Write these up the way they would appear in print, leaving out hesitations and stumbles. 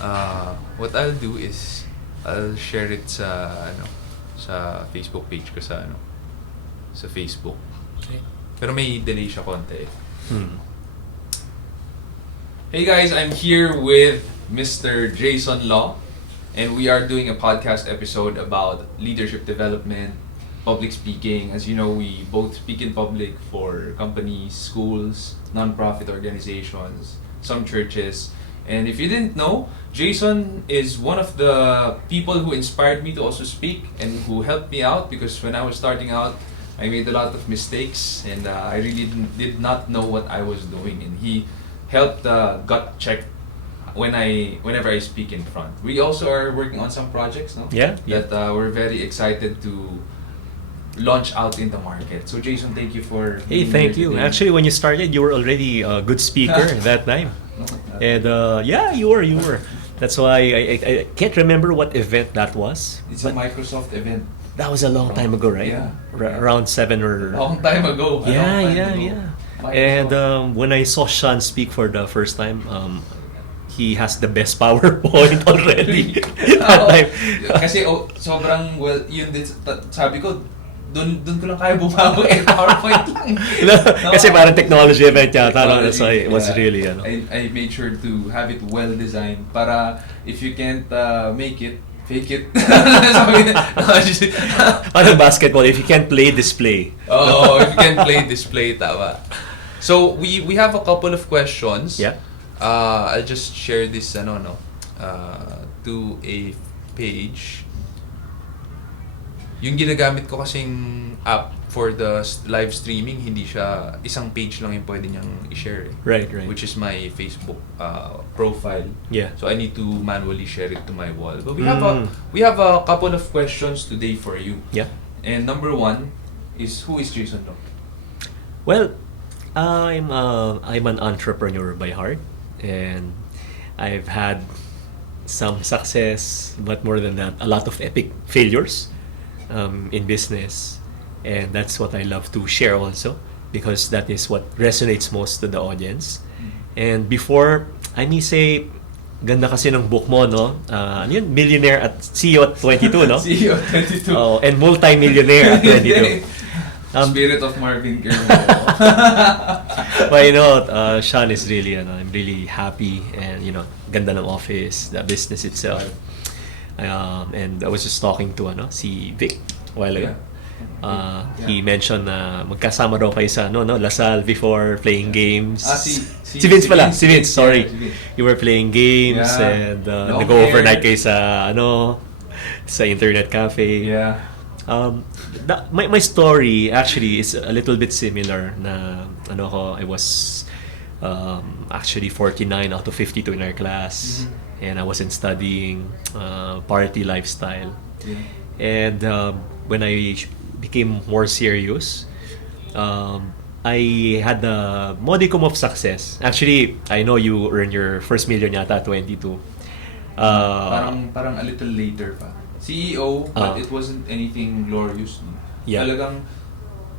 What I'll do is I'll share it sa Facebook page ko sa Facebook. Okay. Pero may delay siya konti. Hmm. Hey guys, I'm here with Mr. Jayson Law, and we are doing a podcast episode about leadership development, public speaking. As you know, we both speak in public for companies, schools, non-profit organizations, some churches. And if you didn't know, Jayson is one of the people who inspired me to also speak and who helped me out, because when I was starting out, I made a lot of mistakes and I really did not know what I was doing. And he helped gut check whenever I speak in front. We also are working on some projects, no? Yeah. That we're very excited to launch out in the market. So Jayson, thank you for Hey, being thank here you. today. Actually, when you started, you were already a good speaker that time. And yeah, you were. That's why I can't remember what event that was. It's a Microsoft event. That was a long time ago, right? Yeah. Around 7 or... Long time ago. Yeah. And when I saw Sean speak for the first time, he has the best PowerPoint already. That time. Kasi sobrang well, yun din, sabi ko, dun ko lang kaya bumawi, PowerPoint lang. Kasi parang technology event yata, no? That's why it was really, I made sure to have it well designed para if you can't make it, fake it. Parang basketball, if you can't play, display. Oh, if you can't play, display, tama. So we have a couple of questions. Yeah. I'll just share this to a page. Yung ginagamit ko kasing app for the live streaming, hindi siya isang page lang yung pwede niyang i-share. Right. Which is my Facebook profile. Yeah. So I need to manually share it to my wall. But we have a couple of questions today for you. Yeah. And number one is, who is Jayson Law? Well, I'm an entrepreneur by heart, and I've had some success, but more than that, a lot of epic failures in business, and that's what I love to share also, because that is what resonates most to the audience. And before, I may say, ganda kasi ng book mo, no? Ano yun? Millionaire at CEO at 22, no? CEO at 22. Oh, and multi-millionaire at 22. Spirit of Marvin Gaye. Well, Sean is really, I'm really happy, and ganda ng office, the business itself. And I was just talking to si Vic a while ago. He mentioned na magkasama daw kayo sa Lasal before playing games. Si Vince pala, si Vince, sorry. You were playing games and nag-overnight kayo sa internet cafe. Yeah. My story actually is a little bit similar na I was actually 49 out of 52 in our class, and I wasn't studying, party lifestyle. And when I became more serious, I had a modicum of success. Actually, I know you earned your first million yata at 22. Parang a little later pa. CEO, but it wasn't anything glorious. No? Yeah. Talagang,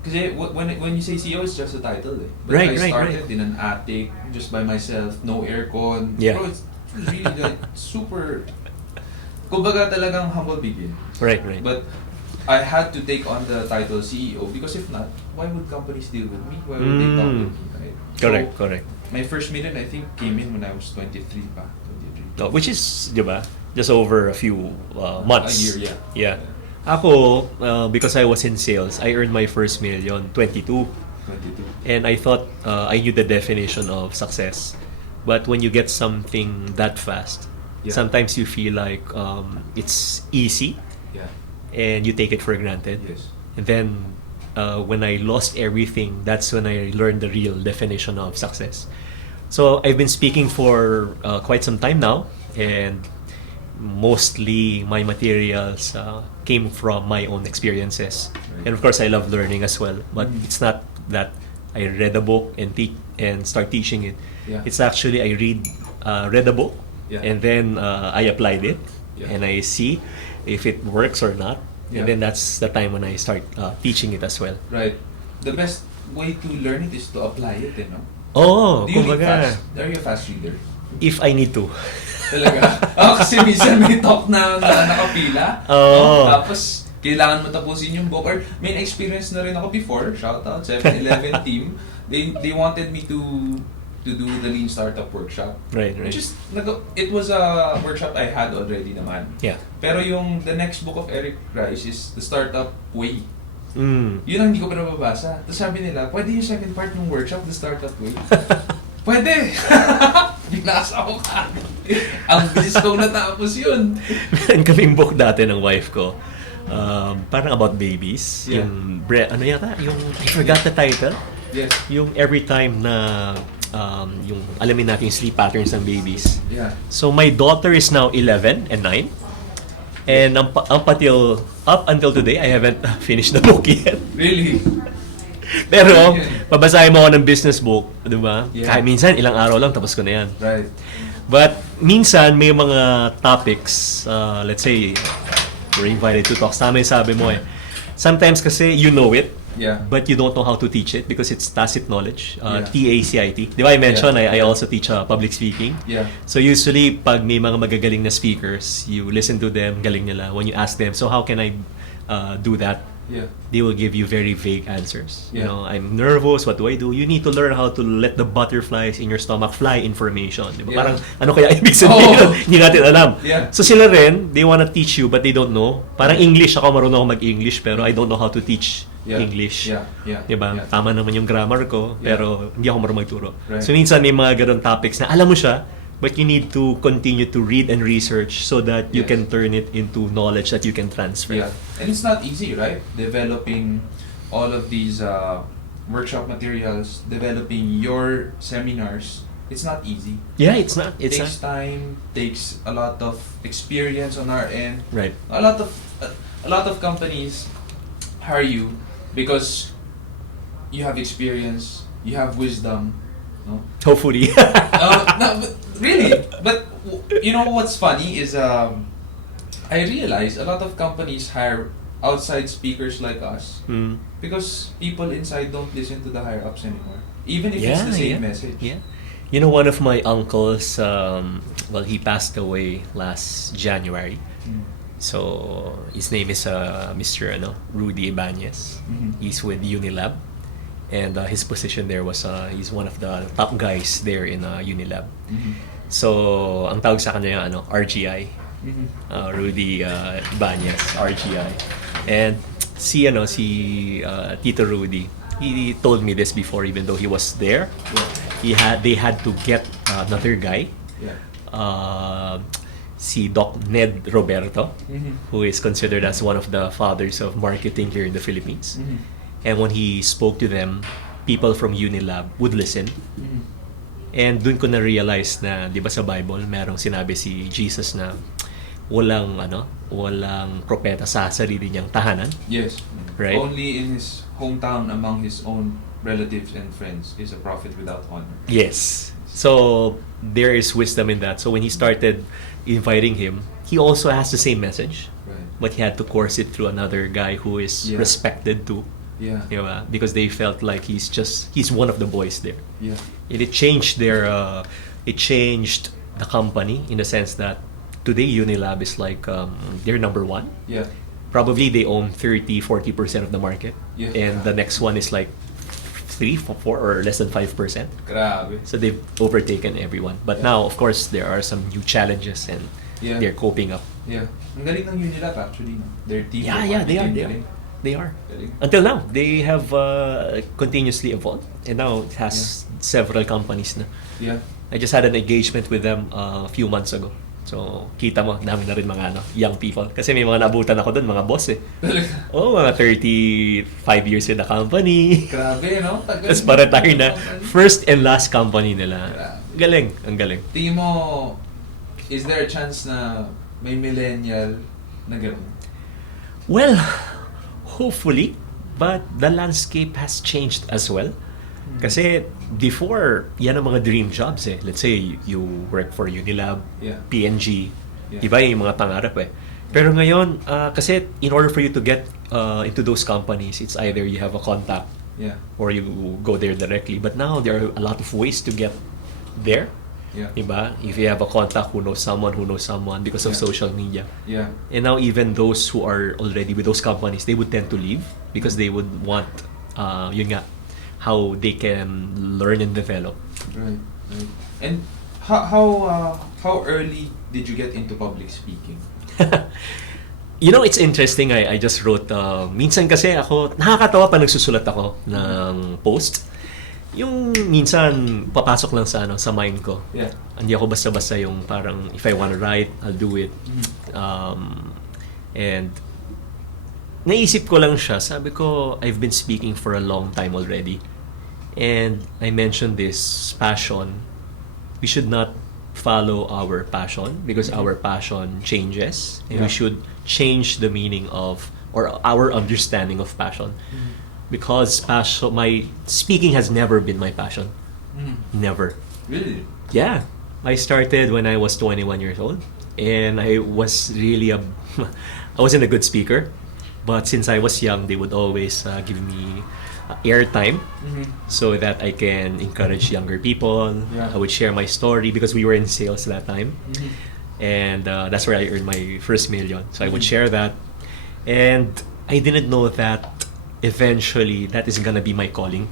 kasi when you say CEO, it's just a title. Eh. But Right. I started in an attic, just by myself, no aircon. Yeah. Bro, it's really like super, kumbaga talagang humble begin. Right. But I had to take on the title CEO, because if not, why would companies deal with me? Why would they talk with me? Right? Correct. My first million, I think, came in when I was 23 pa. 23. Which is, di ba, just over a few months. A year, Yeah. Ako, because I was in sales, I earned my first million, 22. 22. And I thought I knew the definition of success. But when you get something that fast, sometimes you feel like it's easy, and you take it for granted. Yes. And then when I lost everything, that's when I learned the real definition of success. So I've been speaking for quite some time now, and mostly my materials came from my own experiences. Right. And of course, I love learning as well. But it's not that I read a book and start teaching it. Yeah. It's actually I read a book, and then I applied it, and I see if it works or not. And then that's the time when I start teaching it as well. Right. The best way to learn it is to apply it, you know? Oh, Do you read kumbaga, fast? Are you a fast reader? if I need to. Talaga? Kasi minsan may talk na nakapila. Oo. Tapos, kailangan mo tapusin yung book. Or may experience na rin ako before. Shoutout, 7-Eleven team. They wanted me to do the Lean Startup workshop. Right. Which is, it was a workshop I had already naman. Yeah. Pero yung the next book of Eric Rice is The Startup Way. Mm. Yun ang hindi ko pa nababasa. Tapos sabi nila, pwede yung second part ng workshop, The Startup Way. Pwede! Binasa ko ka. Ang bilis kong natapos yun. Meron kaming book dati ng wife ko. Parang about babies. Yeah. Yung, ano yata? Yung, I forgot the title. Yes. Yung every time na, yung alamin natin yung sleep patterns ng babies. Yeah. So my daughter is now 11 and 9. And up until today, I haven't finished the book yet. Really? Pero, babasahin mo ako ng business book, di ba? Yeah. Kahit minsan, ilang araw lang, tapos ko na yan. Right. But, minsan, may mga topics, let's say, we're invited to talk. Tama yung sabi mo eh. Sometimes kasi, you know it, Yeah. but you don't know how to teach it because it's tacit knowledge. Yeah. TACIT. Di ba I mentioned, Yeah. I also teach public speaking. Yeah. So usually, pag may mga magagaling na speakers, you listen to them, galing nila. When you ask them, so how can I do that? Yeah. They will give you very vague answers. You Yeah. know, I'm nervous, what do I do? You need to learn how to let the butterflies in your stomach fly information. Di ba? Yeah. Parang, ano kaya ibig sabihin? Oh. Hindi natin alam. Yeah. So sila rin, they wanna teach you but they don't know. Parang English, ako marunong ako mag-English pero I don't know how to teach Yeah. English. Yeah. Yeah. Diba? Yeah. Tama naman yung grammar ko, pero hindi ako marunong magturo. Right. So minsan may mga ganun topics na alam mo siya, but you need to continue to read and research so that you Yes. can turn it into knowledge that you can transfer. Yeah. And it's not easy, right? Developing all of these workshop materials, developing your seminars, it's not easy. Yeah, it's not. It's takes not. time, takes a lot of experience on our end. Right. A lot of companies hire you because you have experience, you have wisdom, no? Hopefully. No, but really. But you know what's funny is I realize a lot of companies hire outside speakers like us Mm. because people inside don't listen to the higher ups anymore, even if it's the same message. Yeah. You know, one of my uncles, well, he passed away last January. Mm. So, his name is Mr. Rudy Ibanez. Mhm. He's with Unilab. And his position there was, he's one of the top guys there in Unilab. Mhm. So, ang tawag sa kanya yung RGI. Mhm. Rudy Ibanez, RGI. And si Tito Rudy, he told me this before even though he was there. They had to get another guy. Yeah. Si Doc Ned Roberto, Mhm. who is considered as one of the fathers of marketing here in the Philippines. Mhm. And when he spoke to them, people from Unilab would listen. Mhm. And dun ko na-realize na, di ba sa Bible, merong sinabi si Jesus na walang propeta sa sarili niyang tahanan. Yes. Right. Only in his hometown among his own relatives and friends is a prophet without honor. Yes. So, there is wisdom in that. So, when he started inviting him, he also has the same message. Right. But he had to course it through another guy who is Yeah. respected too. Yeah. Diba? Because they felt like he's one of the boys there. Yeah. And it changed it changed the company in the sense that today Unilab is like they're number one. Yeah. Probably they own 30-40% of the market. Yeah. And the next one is like 3-4 or less than 5%. Grabe. So they've overtaken everyone. But Yeah. now, of course, there are some new challenges and Yeah. they're coping up. Yeah. Ang galing ng Unilab actually, no? Their team. Yeah, they are. Galing. They are. Galing. Until now, they have continuously evolved. And now it has several companies na. Yeah. I just had an engagement with them a few months ago. So, kita mo, dami na rin mga young people. Kasi may mga nabutan ako doon, mga boss eh. Oh, mga 35 years in the company. Grabe, no? Tagal. Tapos pa-retire na. First and last company nila. Galing, ang galing. Tingin mo, is there a chance na may millennial na gano'n? Well, hopefully, but the landscape has changed as well. Kasi before, yan ang mga dream jobs eh. Let's say you work for Unilab, Yeah. PNG, Yeah. iba yung mga pangarap eh. Pero ngayon, kasi in order for you to get into those companies, it's either you have a contact Yeah. or you go there directly. But now there are a lot of ways to get there. Yeah. Diba? If you have a contact who knows someone because of Yeah. social media. Yeah. And now even those who are already with those companies, they would tend to leave because they would want, yun nga, how they can learn and develop. Right. Right. And how early did you get into public speaking? You know, it's interesting. I just wrote, minsan kasi ako, nakakatawa pa nagsusulat ako ng post. Yung minsan, papasok lang sa mind ko. Yeah. Hindi ako basta-basta yung parang, if I wanna write, I'll do it. And naisip ko lang siya, sabi ko, I've been speaking for a long time already. And I mentioned this passion. We should not follow our passion because our passion changes. And we Yeah. should change the meaning of, or our understanding of passion. Because passion, my speaking has never been my passion. Never. Really? Yeah. I started when I was 21 years old. And I was really I wasn't a good speaker. But since I was young, they would always give me airtime so that I can encourage younger people. Yeah. I would share my story because we were in sales that time. And that's where I earned my first million. So I would share that. And I didn't know that eventually that is gonna be my calling.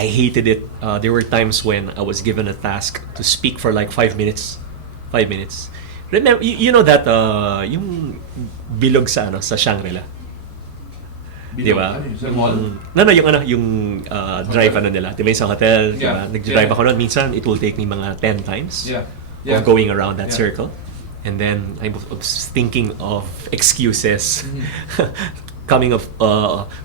I hated it. There were times when I was given a task to speak for like 5 minutes. 5 minutes. Remember, you know that yung bilog sa Shangri-La. Di ba? Ano yun? Sa mall? Yung drive nila. Di ba yung sa hotel? Di ba? Yeah. Nag-drive Yeah. ako noon. Minsan, it will take me mga 10 times Yeah. Yeah. of going around that Yeah. circle. And then, I was thinking of excuses. Coming up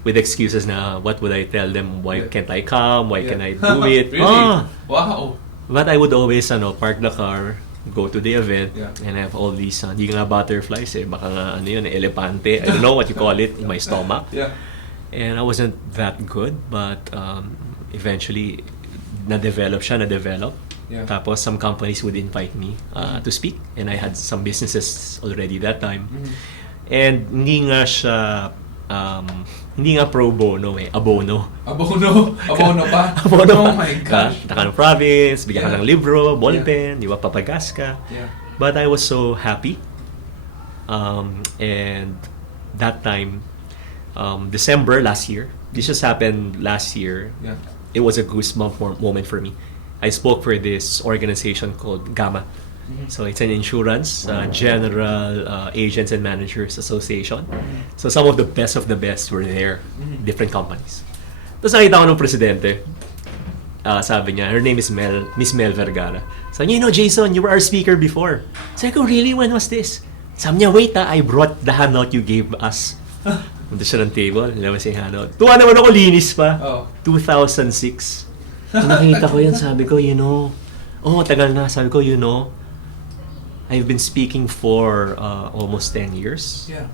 with excuses na what would I tell them? Why Yeah. can't I come? Why Yeah. can I do it? Really? Wow. But I would always park the car, go to the event, Yeah. and have all these, hindi nga butterflies baka nga elepante, I don't know what you call it, in my stomach. Yeah. And I wasn't that good, but eventually, na-develop. Yeah. Tapos some companies would invite me to speak, and I had some businesses already that time. And hindi nga siya, hindi nga pro bono abono. Abono pa? Abono Oh pa. my gosh. Punta ka ng province, bigyan ka Yeah. ng libro, ballpen, di ba, papagas ka. Yeah. But I was so happy. And that time, December last year, this just happened last year. Yeah. It was a goosebump moment for me. I spoke for this organization called Gamma. So it's an insurance, general agents and managers association. So some of the best were there, different companies. Tapos nakita ko ng presidente, sabi niya, her name is Miss Mel Vergara. Sabi niya, you know, Jayson, you were our speaker before. Sabi ko, really? When was this? Sabi niya, wait I brought the handout you gave us. Punta siya ng table, nilabas yung handout. Tuwa naman ako, linis pa. Oh. 2006. So nakita ko yan, sabi ko, tagal na. Sabi ko, I've been speaking for almost 10 years. Yeah.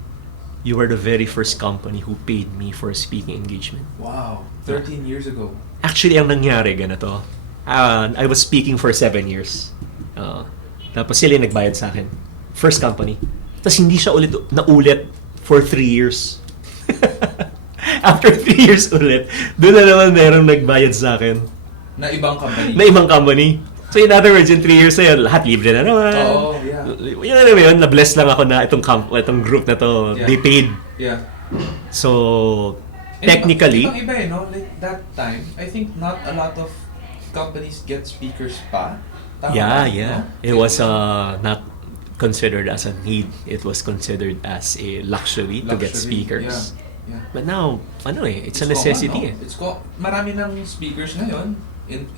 You were the very first company who paid me for a speaking engagement. Wow. 13 years ago. Actually, ang nangyari, ganito. I was speaking for 7 years. Tapos sila yung nagbayad sa akin. First company. Tapos hindi siya naulit for 3 years. After 3 years ulit, doon na naman merong nagbayad sa akin. Na ibang company. Na ibang company. So in other words, in 3 years na yun, lahat libre na naman. Oo, yeah. Yun alam mo yun, na-bless lang ako na itong group na to, Yeah. they paid. Yeah. So, And technically, ibang-iba no? Like that time, I think not a lot of companies get speakers pa. Tama yeah, ba? yeah. No? It was not considered as a need. It was considered as a luxury to get speakers. Yeah. But now, it's a necessity. Common, no? Marami ng speakers ngayon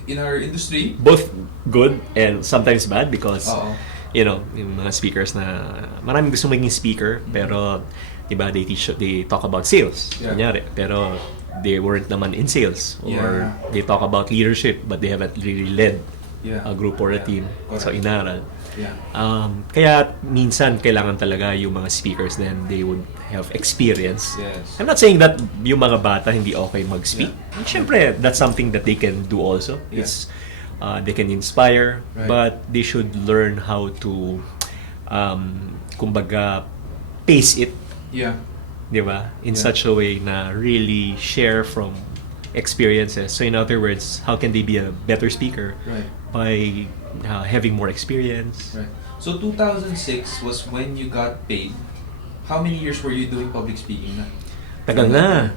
in our industry. Both good and sometimes bad because, Oo. yung mga speakers na, maraming gusto maging speaker, pero, diba, they talk about sales, Yeah. kunyari, pero they weren't naman in sales, or Yeah. they talk about leadership, but they haven't really led Yeah. a group or a Yeah. team. Correct. So, inaral. Yeah. Kaya minsan kailangan talaga yung mga speakers then they would have experience. Yes. I'm not saying that yung mga bata hindi okay mag-speak. Yeah. Siyempre, that's something that they can do also. Yeah. It's they can inspire, Right. but they should learn how to kumbaga pace it, Yeah. di ba? In Yeah. such a way na really share from experiences. So in other words, how can they be a better speaker? Right. By having more experience. Right. So 2006 was when you got paid. How many years were you doing public speaking na? Tagal na.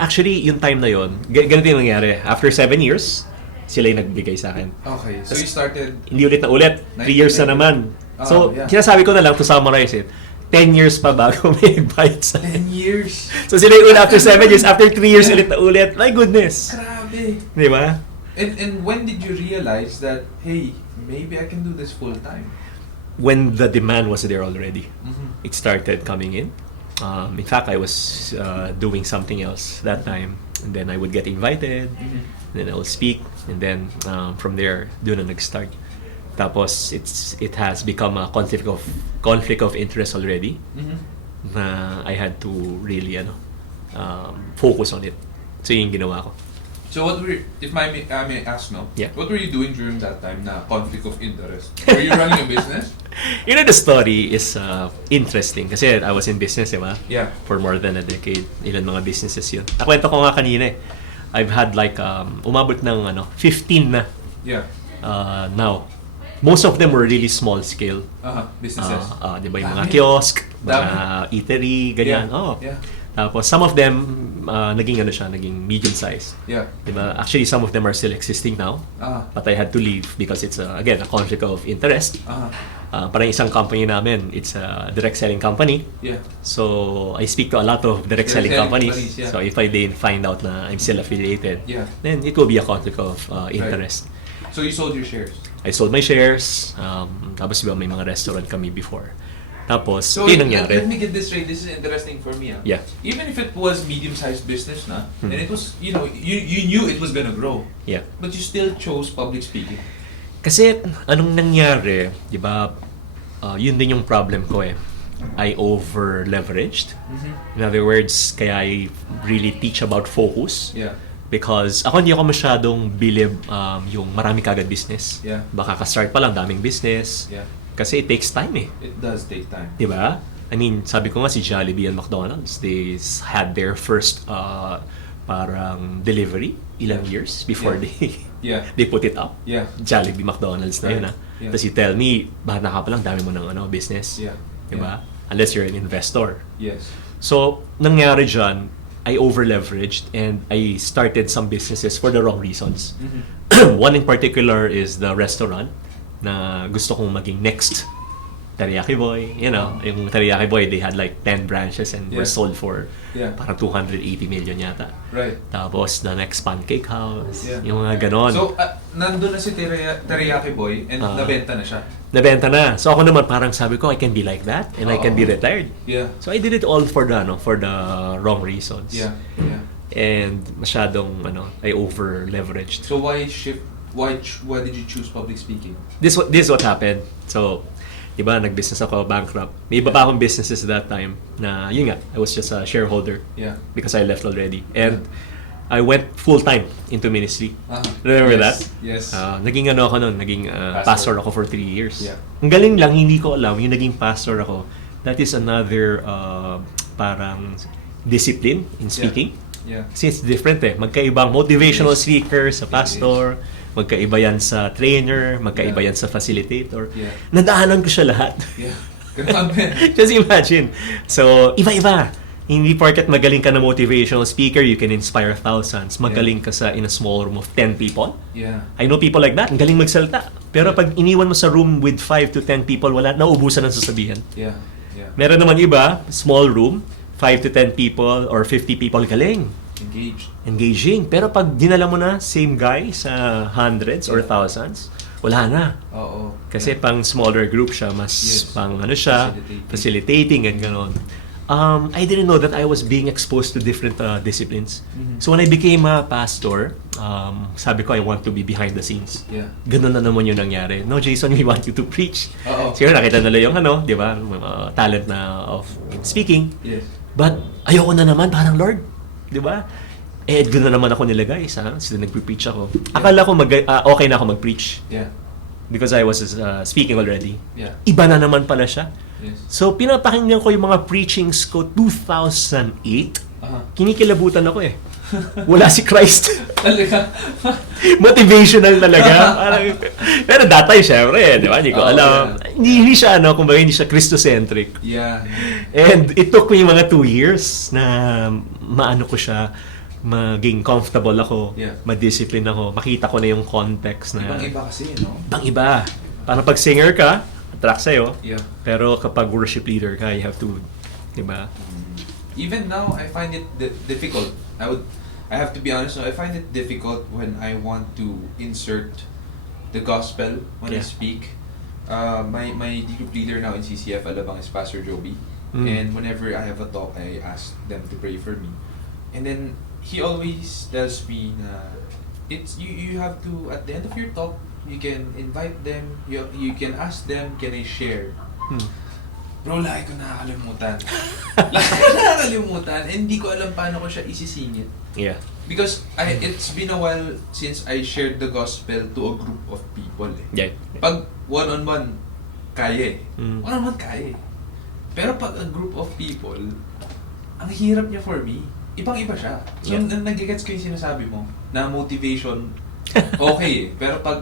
Actually, yung time na yon, ganito yung nangyari. After 7 years, sila yung nagbigay sa akin. Okay, so you started... Hindi ulit na ulit. 3 years na naman. So, yeah. Sinasabi ko na lang to summarize it. 10 years pa bago may nagbayad sa 10 years? So sila yung una after 7 years, after 3 years ulit na ulit. My goodness! Grabe! Di ba? And when did you realize that, hey, maybe I can do this full time? When the demand was there already. Mm-hmm. It started coming in. In fact, I was doing something else that time. And then I would get invited. Mm-hmm. Then I will speak. And then from there, doon na nag-start. Tapos it has become a conflict of interest already. Mm-hmm. Na I had to really focus on it. So yun yung ginawa ko. So what were, if I may ask now, Yeah. what were you doing during that time na conflict of interest? Were you running a business? You know, the story is interesting kasi I was in business, di ba? Yeah. For more than a decade. Ilan mga businesses yun. Nakwento ko nga kanina eh. I've had like, umabot ng 15 na Yeah. now. Most of them were really small scale. Businesses. Di ba yung mga Dami. kiosk, mga Dami. eatery, ganyan. Yeah. Oh. Yeah. Tapos some of them, naging medium size. Yeah. Di ba? Actually, some of them are still existing now. But I had to leave because it's, again, a conflict of interest. Parang isang company namin, it's a direct selling company. Yeah. So, I speak to a lot of direct selling companies. Yeah. So, if I didn't find out na I'm still affiliated, Yeah. then it will be a conflict of interest. So you sold your shares. I sold my shares. Tapos diba, may mga restaurant kami before. Tapos, So yun let nangyari. me get this straight. This is interesting for me. Yeah. Even if it was medium-sized business na, and it was, you knew it was gonna grow. Yeah. But you still chose public speaking. Kasi, anong nangyari, di ba, yun din yung problem ko eh. I over-leveraged. Mm-hmm. In other words, kaya I really teach about focus. Yeah. Because ako hindi ako masyadong believe yung marami kagad business. Yeah. Baka ka-start pa lang, daming business. Yeah. Kasi it takes time eh. It does take time. Di ba? I mean, sabi ko nga si Jollibee and McDonald's, they had their first parang delivery ilang years before Yeah. they put it up. Yeah. Jollibee, McDonald's na yun ah. Yeah. Tapos you tell me, bata ka pa lang, dami mo ng business. Yeah. Di ba? Unless you're an investor. Yes. So, nangyari dyan, I over-leveraged and I started some businesses for the wrong reasons. Mm-hmm. One in particular is the restaurant na gusto kong maging next Teriyaki Boy. You know, yung Teriyaki Boy, they had like 10 branches and were Yeah. sold for Yeah. parang 280 million yata. Right. Tapos the next Pancake House, Yeah. yung mga ganon. So, nandun na si Teriyaki Boy and nabenta na siya. Nabenta na. So ako naman parang sabi ko, I can be like that and I can be retired. Yeah. So I did it all for the wrong reasons. Yeah. Yeah. And masyadong I over leveraged. So why shift? Why did you choose public speaking? This is what happened. So, diba, nag-business ako, bankrupt. May iba pa akong businesses that time na, yun nga, I was just a shareholder. Yeah. Because I left already. And I went full-time into ministry. Remember that? Yes. Naging ako nun, naging pastor ako for 3 years. Yeah. Ang galing lang, hindi ko alam, yung naging pastor ako, that is another parang discipline in speaking. Yeah. Kasi it's different eh. Magkaibang motivational speaker sa pastor, magkaiba yan sa trainer, magkaiba yan sa facilitator. Yeah. Nadaanan ko siya lahat. Yeah. Grabe. Just imagine. So, iba-iba. Hindi porket magaling ka na motivational speaker, you can inspire thousands. Magaling ka in a small room of 10 people. Yeah. I know people like that. Ang galing magsalita. Pero pag iniwan mo sa room with 5 to 10 people, wala, nauubusan ang sasabihan. Yeah. Yeah. Meron naman iba, small room, 5 to 10 people or 50 people, galing. Engaging. Pero pag dinala mo na same guy sa hundreds or thousands, wala na. Oo. Kasi pang smaller group siya, mas pang siya, facilitating and gano'n. I didn't know that I was being exposed to different disciplines. Mm-hmm. So when I became a pastor, sabi ko I want to be behind the scenes. Yeah. Ganun na naman yung nangyari. No, Jayson, we want you to preach. Oo. Siguro nakita nila yung di ba, talent na of speaking. Yes. But ayoko na naman, parang Lord, di ba? Eh, doon na naman ako nilagay sila nagpre-preach ako. Akala ko okay na ako mag-preach. Yeah. Because I was speaking already. Yeah. Iba na naman pala siya. Yes. So, pinapakinggan ko yung mga preachings ko 2008. Kinikilabutan ako eh. Wala si Christ. Talaga. Motivational talaga. Parang, pero that time, syempre, di ba? Hindi ko alam. Yeah. Hindi siya, kumbaga, hindi siya Christocentric. Yeah. And it took me mga 2 years na maano ko siya, maging comfortable ako, Yeah. ma-discipline ako, makita ko na yung context na... Ibang-iba kasi, no? Ibang-iba. Parang pag singer ka, attract sa'yo. Yeah. Pero kapag worship leader ka, you have to, di ba? Even now, I find it difficult. I have to be honest. No, I find it difficult when I want to insert the gospel when I speak. My group leader now in CCF Alabang is Pastor Joby, and whenever I have a talk, I ask them to pray for me, and then he always tells me na it's you have to, at the end of your talk, you can invite them, you can ask them, can I share? Bro, lagi ko nakakalimutan. Lagi ko nakakalimutan. And hindi ko alam paano ko siya isisingit. Yeah. Because it's been a while since I shared the gospel to a group of people. Eh. Yeah. Pag one-on-one, kaya eh. One-on-one, kaya eh. Pero pag a group of people, ang hirap niya for me. Ibang-iba siya. So, nag-gets ko yung sinasabi mo, na motivation, okay eh. Pero pag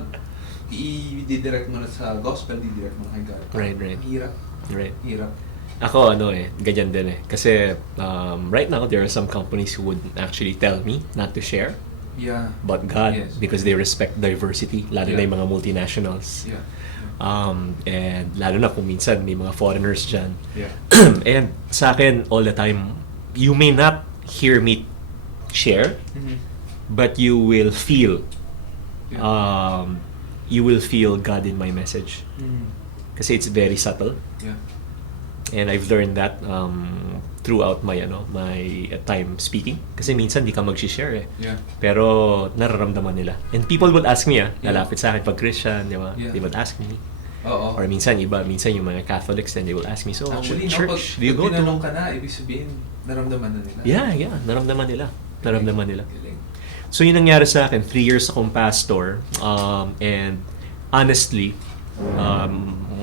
i-direct mo na sa gospel, i-direct mo na kay God. Right. Ang hirap. Right. Hirap. Ako, ganyan din eh. Kasi, right now, there are some companies who would actually tell me not to share. Yeah. But God, Yes. because they respect diversity, lalo na yung mga multinationals. Yeah. And lalo na kung minsan may mga foreigners dyan. Yeah. And sa akin, all the time, you may not hear me share, but you will feel, you will feel God in my message. Kasi it's very subtle. Yeah. And I've learned that throughout my time speaking. Kasi minsan di ka mag-share eh. Yeah. Pero nararamdaman nila. And people would ask me, lalapit sa akin pag Christian, di ba? Yeah. They would ask me. Oo. Or minsan yung mga Catholics, then they will ask me, so Actually, what no, church do you go pag to? tinanong ka na, ibig sabihin, naramdaman na nila. Yeah, naramdaman nila. Naramdaman nila. Galing. So yung nangyari sa akin, 3 years akong pastor, and honestly,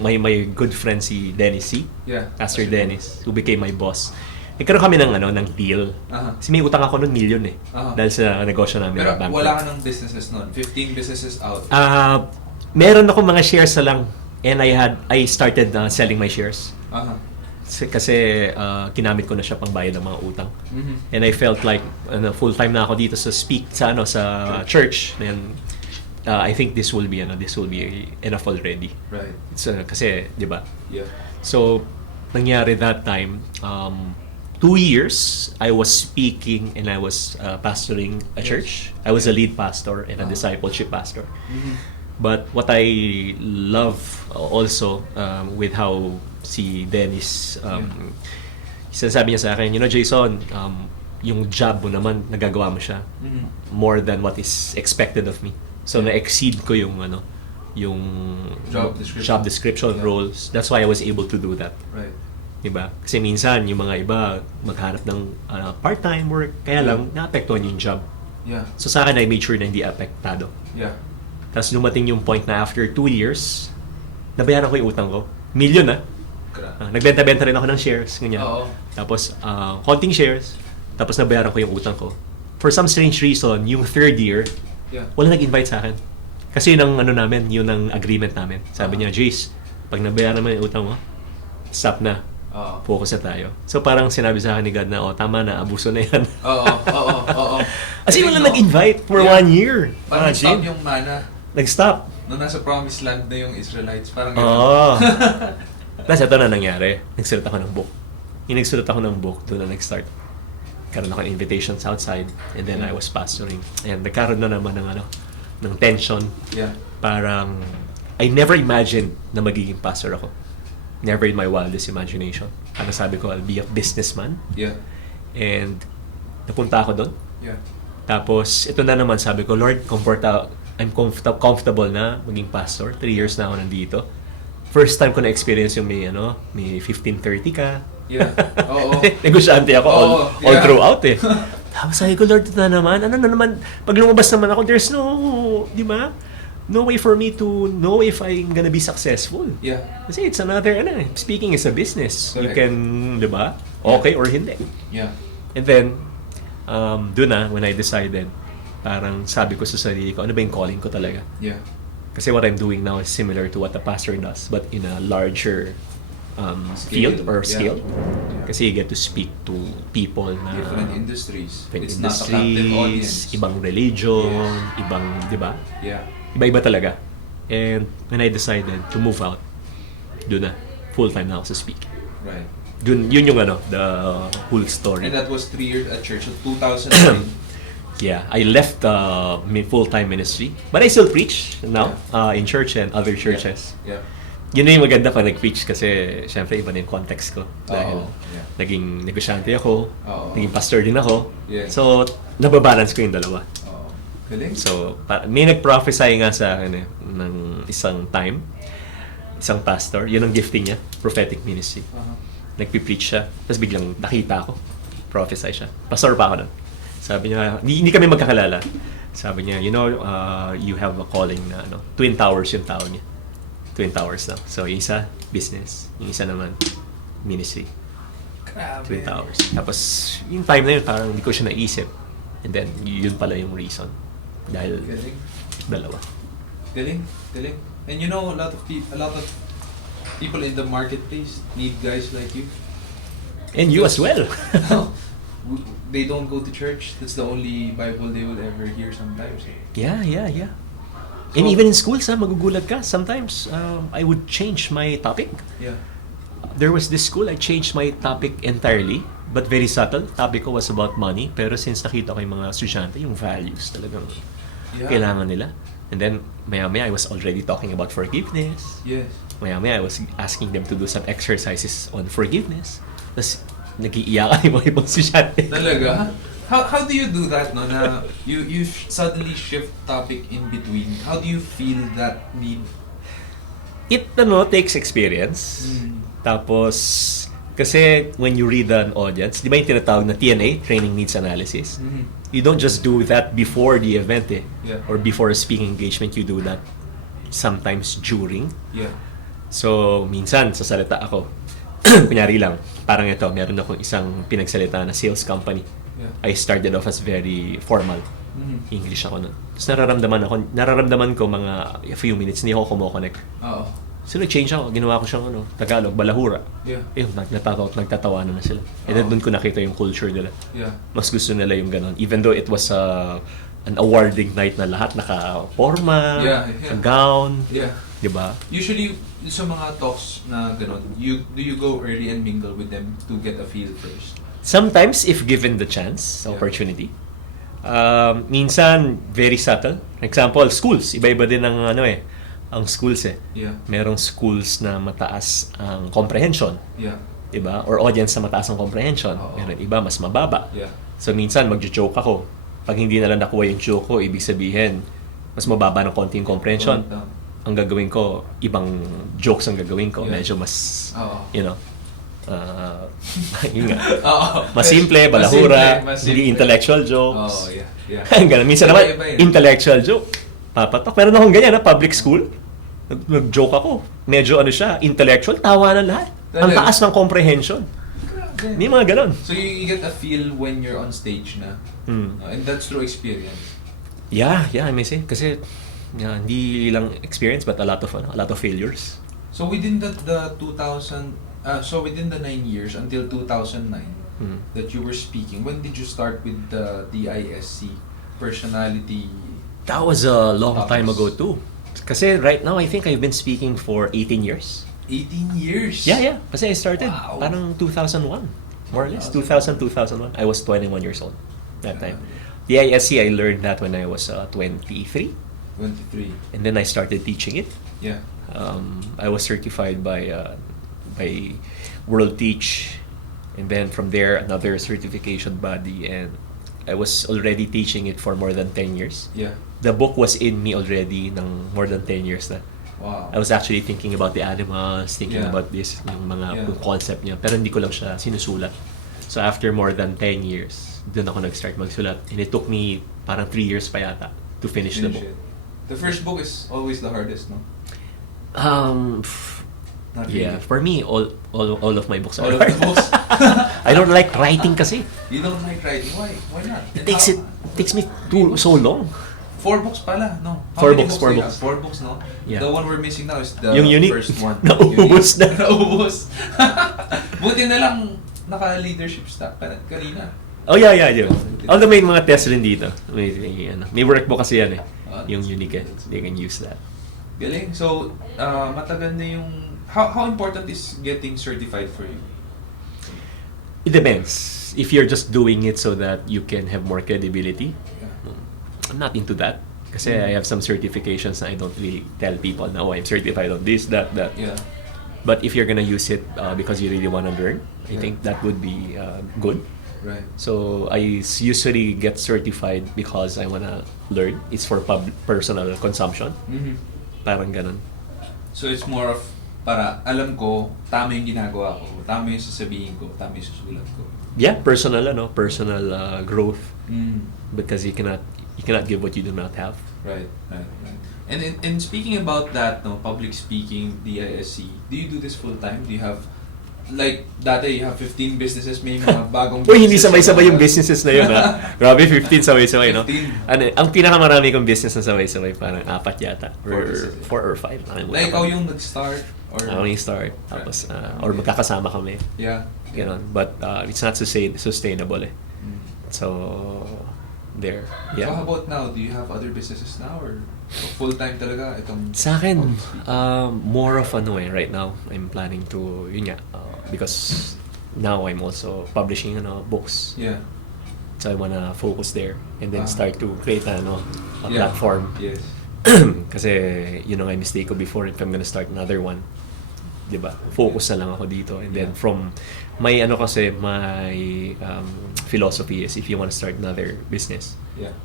my good friend si Dennis C. Yeah. Pastor Dennis, who became my boss. Nagkaroon kami ng deal. Kasi may utang ako nun $1 million eh. Dahil sa negosyo namin. Pero na wala ka ng businesses nun? 15 businesses out? Meron ako mga shares na lang. And I started selling my shares. Kasi kinamit ko na siya pang bayad ng mga utang. And I felt like full-time na ako dito sa church. And I think this will be enough already. Right. It's, kasi, di ba? Yeah. So, nangyari that time, 2 years, I was speaking and I was pastoring a church. I was a lead pastor and a discipleship pastor. But what I love also with how si Dennis, sinasabi niya sa akin, Jayson, yung job mo naman, nagagawa mo siya more than what is expected of me. So, na-exceed ko yung job description roles. That's why I was able to do that. Right. Diba? Kasi minsan, yung mga iba, maghanap ng part-time work, kaya lang, naapektuhan yung job. Yeah. So, sa akin, I made sure na hindi apektado. Yeah. Tapos dumating yung point na after 2 years, nabayaran ko yung utang ko. Million nagbenta-benta rin ako ng shares. Ganyan. Oo. Tapos, konting shares. Tapos nabayaran ko yung utang ko. For some strange reason, yung 3rd year, wala nag-invite sa akin. Kasi yun ang yun ang agreement namin. Sabi niya, Jace, pag nabayaran mo yung utang mo, stop na. Focus na tayo. So parang sinabi sa akin ni God na, tama na, abuso na yan. Oo. Kasi wala nag-invite for 1 year. Parang stop yung mana. Nag-stop. Nung nasa promised land na yung Israelites, parang Tapos ito na nangyari. Nagsulat ako ng book. Yung nagsulat ako ng book, doon na nag-start. Karoon ako ng invitations outside, and then I was pastoring. And nagkaroon na naman ng tension. Yeah. Parang, I never imagined na magiging pastor ako. Never in my wildest imagination. Ano sabi ko, I'll be a businessman. Yeah. And napunta ako doon. Yeah. Tapos, ito na naman sabi ko, Lord, I'm comfortable na maging pastor. 3 years na ako nandito. First time ko na-experience yung may 15-30 ka. Yeah. Oo. Negosyante ako all throughout eh. Tapos sabi ko, Lord, ito na naman. Ano na naman, pag lumabas naman ako, there's di ba? No way for me to know if I'm gonna be successful. Yeah. Kasi it's another, speaking is a business. Correct. You can, di ba? Okay or hindi. Yeah. And then, doon when I decided, Parang sabi ko sa sarili ko, ano ba yung calling ko talaga? Yeah. Kasi what I'm doing now is similar to what the pastor does, but in a larger field or scale. Yeah. Kasi you get to speak to people na Different industries. different It's not a captive audience. ibang religion, ibang, di ba? Yeah. Iba-iba talaga. And when I decided to move out, doon na, full-time na ako sa speaking. Right. Yun yung the whole story. And that was 3 years at church. So 2009. Yeah, I left full-time ministry. But I still preach now in church and other churches. Yeah. Yun na yung maganda pag nag-preach kasi syempre iba na yung context ko. Dahil naging negosyante ako, naging pastor din ako. Yeah. So, nababalance ko yung dalawa. Galing. So, may nag-prophesy nga sa akin ng isang pastor. Yun ang gifting niya, prophetic ministry. Nagpipreach siya, tapos biglang nakita ako. Prophesy siya. Pastor pa ako nun. Sabi niya, hindi kami magkakalala. Sabi niya, you have a calling na Twin Towers yung tao niya. Twin Towers na. So, yung isa, business. Yung isa naman, ministry. Grabe. Twin Towers. Tapos, yung time na yun, parang hindi ko siya naisip. And then, yun pala yung reason. Dahil, Galing. dalawa. Galing. And a lot of people in the marketplace need guys like you. And you as well. They don't go to church. That's the only Bible they will ever hear sometimes. Yeah. And even in schools, magugulat ka. Sometimes, I would change my topic. Yeah. There was this school, I changed my topic entirely, but very subtle. Topic ko was about money, pero since nakita ko yung mga estudyante, yung values talagang kailangan nila. And then, maya-maya, I was already talking about forgiveness. Yes. Maya-maya, I was asking them to do some exercises on forgiveness. Tapos, nag-iiyakan yung mga ibang estudyante. Talaga? How do you do that, no? Na you suddenly shift topic in between. How do you feel that need? It takes experience. Tapos, kasi when you read an audience, di ba yung tinatawag na TNA, Training Needs Analysis? You don't just do that before the event or before a speaking engagement, you do that sometimes during. Yeah. So, minsan, sasalita ako. Kunyari lang, parang ito, meron akong isang pinagsalita na sales company. Yeah. I started off as very formal. English ako nun. Tapos nararamdaman ko mga a few minutes, hindi ako kumo-connect. So nag-change ako, ginawa ko siyang Tagalog, balahura. Yeah. Nagtatawanan na sila. And then doon ko nakita yung culture nila. Yeah. Mas gusto nila yung ganon. Even though it was an awarding night na lahat naka-forma, gown. Yeah. Diba? Usually, sa mga talks na ganon, do you go early and mingle with them to get a feel first? Sometimes, if given the chance, opportunity. Minsan, very subtle. Example, schools. Iba-iba din ang ang schools Yeah. Merong schools na mataas ang comprehension. Yeah. Diba? Or audience na mataas ang comprehension. Meron iba, mas mababa. Yeah. So, minsan, mag-joke ako. Pag hindi na lang nakuha yung joke ko, ibig sabihin, mas mababa ng konting comprehension. Ang gagawin ko, ibang jokes ang gagawin ko. Yeah. Medyo mas, yun nga. Mas simple, Mas balahura, simple. hindi intellectual jokes. Yeah. Ganun. Minsan naman, Iba-iba yun. intellectual joke. Papatok. Meron akong ganyan public school. Nag-joke ako. Medyo siya, intellectual, tawa na lahat. Ang Talaga? taas ng comprehension. May mga ganun. So you get a feel when you're on stage na. And that's through experience. Yeah, I may say. Kasi, hindi lang experience, but a lot of failures. So within the 9 years until 2009 that you were speaking, when did you start with the DISC personality? That was a long time ago too. Kasi right now, I think I've been speaking for 18 years. 18 years? Yeah. Kasi I started parang 2001. More or less. 2001. I was 21 years old that time. DISC, I learned that when I was 23. 23. And then I started teaching it. Yeah. I was certified by World Teach. And then from there, another certification body. And I was already teaching it for more than 10 years. Yeah. The book was in me already ng more than 10 years na. Wow. I was actually thinking about the animals, thinking about this, yung mga concept niya. Pero hindi ko lang siya sinusulat. So after more than 10 years, doon ako nag-start magsulat. And it took me parang 3 years pa yata to finish the book. The first book is always the hardest, no? Not really. Yeah, for me, all of my books are All of the hard. books? I don't like writing kasi. You don't like writing? Why? Why not? It takes it takes me so long. 4 books pala, no? Four many books, do you 4 have? 4 books, no? Yeah. The one we're missing now is the Yung unique. first one. Naubos na. Naubos. Buti na lang naka-leadership staff kanina. Oh, yeah. Although may mga test rin dito. May workbook kasi yan eh. Yung unique eh. They can use that. Galing. So, matagal na yung... How important is getting certified for you? It depends. If you're just doing it so that you can have more credibility, I'm not into that. Kasi I have some certifications na I don't really tell people na, I'm certified on this, that. Yeah. But if you're gonna use it because you really want to learn, I think that would be good. Right. So I usually get certified because I wanna learn. It's for personal consumption. Mm-hmm. Parang ganun. So it's more of para alam ko tama yung ginagawa ko, tama yung sasabihin ko, tama yung susulat ko. Yeah, personal growth. Mm. Because you cannot give what you do not have. Right. And speaking about that, no, public speaking, DISC, do you do this full time? Do you have, like, dati you have 15 businesses, may mga bagong Uy, hindi sabay-sabay yung businesses na yun, ha? Grabe, 15 sabay-sabay, no? 15. Ang pinakamarami kong business na sabay-sabay, parang 4 yata. Or 4 or 5. Like, ikaw yung nag-start? Or... Ako yung start. Tapos, or magkakasama kami. Yeah. Ganon. But it's not sustainable eh. Mm. So, there. Yeah. So how about now? Do you have other businesses now? Or full-time talaga itong... Sa akin, more of right now, I'm planning to, because now I'm also publishing books. Yeah. So I wanna focus there and then start to create a platform. Yes. Kasi yun ang mistake ko before. If I'm gonna start another one, diba? Focus na lang ako dito. And then from my philosophy is if you want to start another business,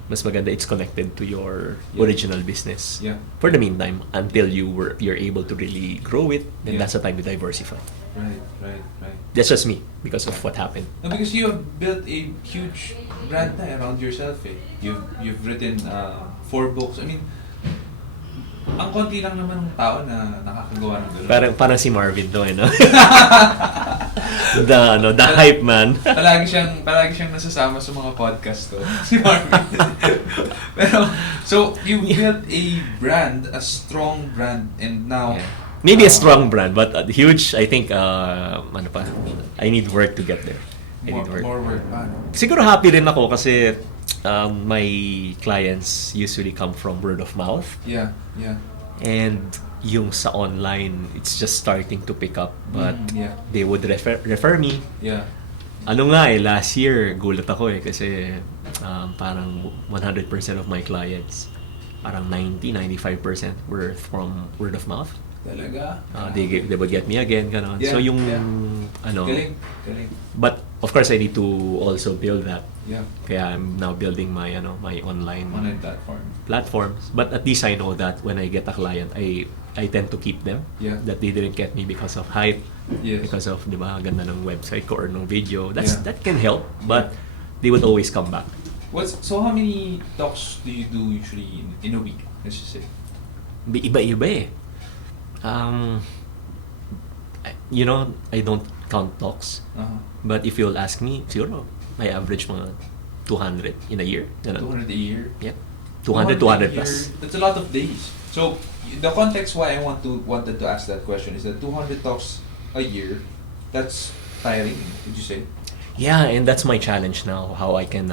mas maganda it's connected to your original business. Yeah. For the meantime, until you're able to really grow it, then that's the time to diversify. Right. That's just me because of what happened. No, because you have built a huge brand na around yourself eh. You've written 4 books. I mean, ang konti lang naman ng tao na nakakagawa ng gano'n. Parang si Marvin to, no? the hype man. Palagi siyang nasasama sa mga podcast to. Si Marvin. Pero, so, you built a brand, a strong brand, and now... Maybe a strong brand, but huge, I think, I need work to get there. More work pa, no? Siguro happy rin ako kasi my clients usually come from word of mouth. Yeah. And yung sa online, it's just starting to pick up. But they would refer me. Yeah. Last year, gulat ako kasi parang 100% of my clients, parang 90-95% were from word of mouth. Talaga? They would get me again, ganon. So yung Galing. But of course I need to also build that. Yeah. Kaya I'm now building my my online platforms. But at least I know that when I get a client, I tend to keep them. Yeah. That they didn't get me because of hype. Yes. Because of ganda ng website ko or ng video. That can help, but they would always come back. So how many talks do you do usually in a week? Let's just say. Iba-iba eh. I don't count talks. But if you'll ask me, siguro, I average mga 200 in a year. 200 a year? Yeah. 200 plus. That's a lot of days. So, the context why I wanted to ask that question is that 200 talks a year, that's tiring, would you say? Yeah, and that's my challenge now, how I can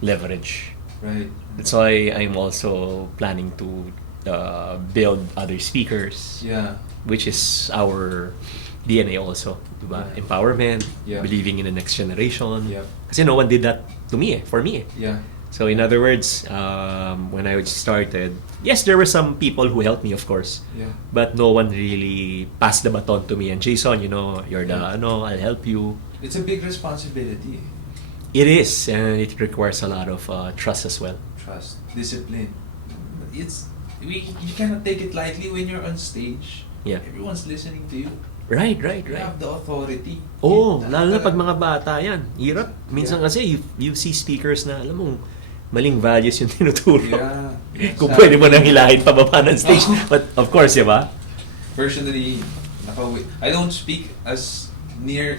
leverage. Right. That's why I'm also planning to build other speakers. Yeah. Which is our DNA also, diba? Yeah. Empowerment, believing in the next generation. Yeah. Kasi no one did that to me, for me. Yeah. So in other words, when I started, yes, there were some people who helped me, of course. Yeah. But no one really passed the baton to me. And Jayson, you're I'll help you. It's a big responsibility. It is, and it requires a lot of trust as well. Trust, discipline. You cannot take it lightly when you're on stage. Yeah. Everyone's listening to you. Right. You have the authority. Lalo na pag mga bata yan. Hirap. Minsan kasi you see speakers na, alam mo, maling values yung tinuturo. Yeah. Kung pwede mo nang hilahin pababa ng stage. But of course, diba? Personally, I don't speak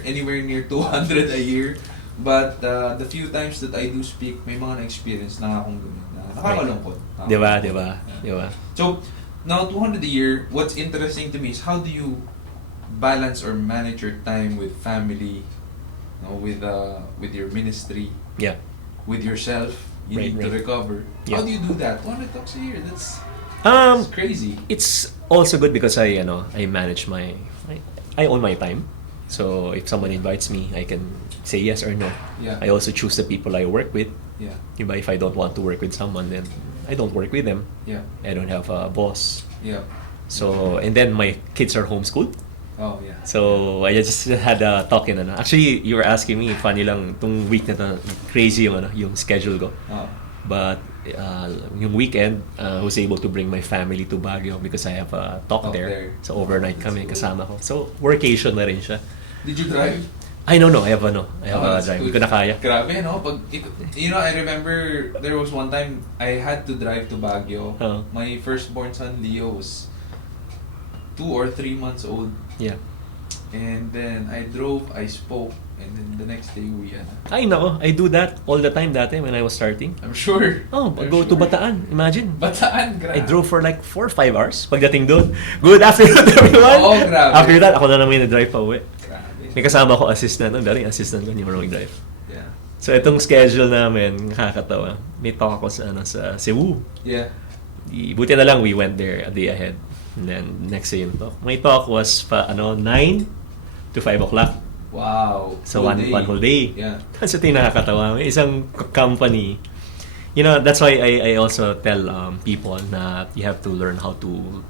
anywhere near 200 a year. But the few times that I do speak, may mga na-experience na akong ganun. Nakakalungkot. Di ba? Di ba? Yeah. Di ba? So, now 200 a year, what's interesting to me is how do you balance or manage your time with family, you know, with your ministry, Yeah. with yourself. You Right, need to right. recover. Yeah. How do you do that? 200 talks a year. That's crazy. It's also good because I manage I own my time. So if someone invites me, I can say yes or no. Yeah. I also choose the people I work with. Yeah. Diba? If I don't want to work with someone, then I don't work with them. Yeah. I don't have a boss. Yeah. So, and then my kids are homeschooled. Oh, yeah. So, I just had a talk in Actually, you were asking me, funny lang, itong week na to, crazy yung schedule ko. Oh. But yung weekend, I was able to bring my family to Baguio because I have a talk there. So overnight kami, kasama ko. So workation na rin siya. Did you drive? I don't know, I have a that's drive. Hindi good. ko na kaya. Grabe, no? I remember there was one time I had to drive to Baguio. My firstborn son, Leo, was 2 or 3 months old. Yeah. And then I drove, I spoke, and then the next day we Ay, nako, I do that all the time dati when I was starting. I'm sure. Oh, go to Bataan, imagine. Bataan, grabe. I drove for like 4 or 5 hours pagdating doon. Good afternoon, everyone. Oo, grabe. After that, ako na naman yung drive pa uwi. Grabe. May kasama ko assistant. Ang daling assistant ko, hindi marunong drive. Yeah. So, itong schedule namin, nakakatawa. May talk ako sa Cebu. Yeah. Buti na lang, we went there a day ahead. And then, next day yung talk. My talk was 9 to 5 o'clock. Wow. So, one whole day. Yeah. That's the thing nakakatawa. May isang company, that's why I also tell people na you have to learn how to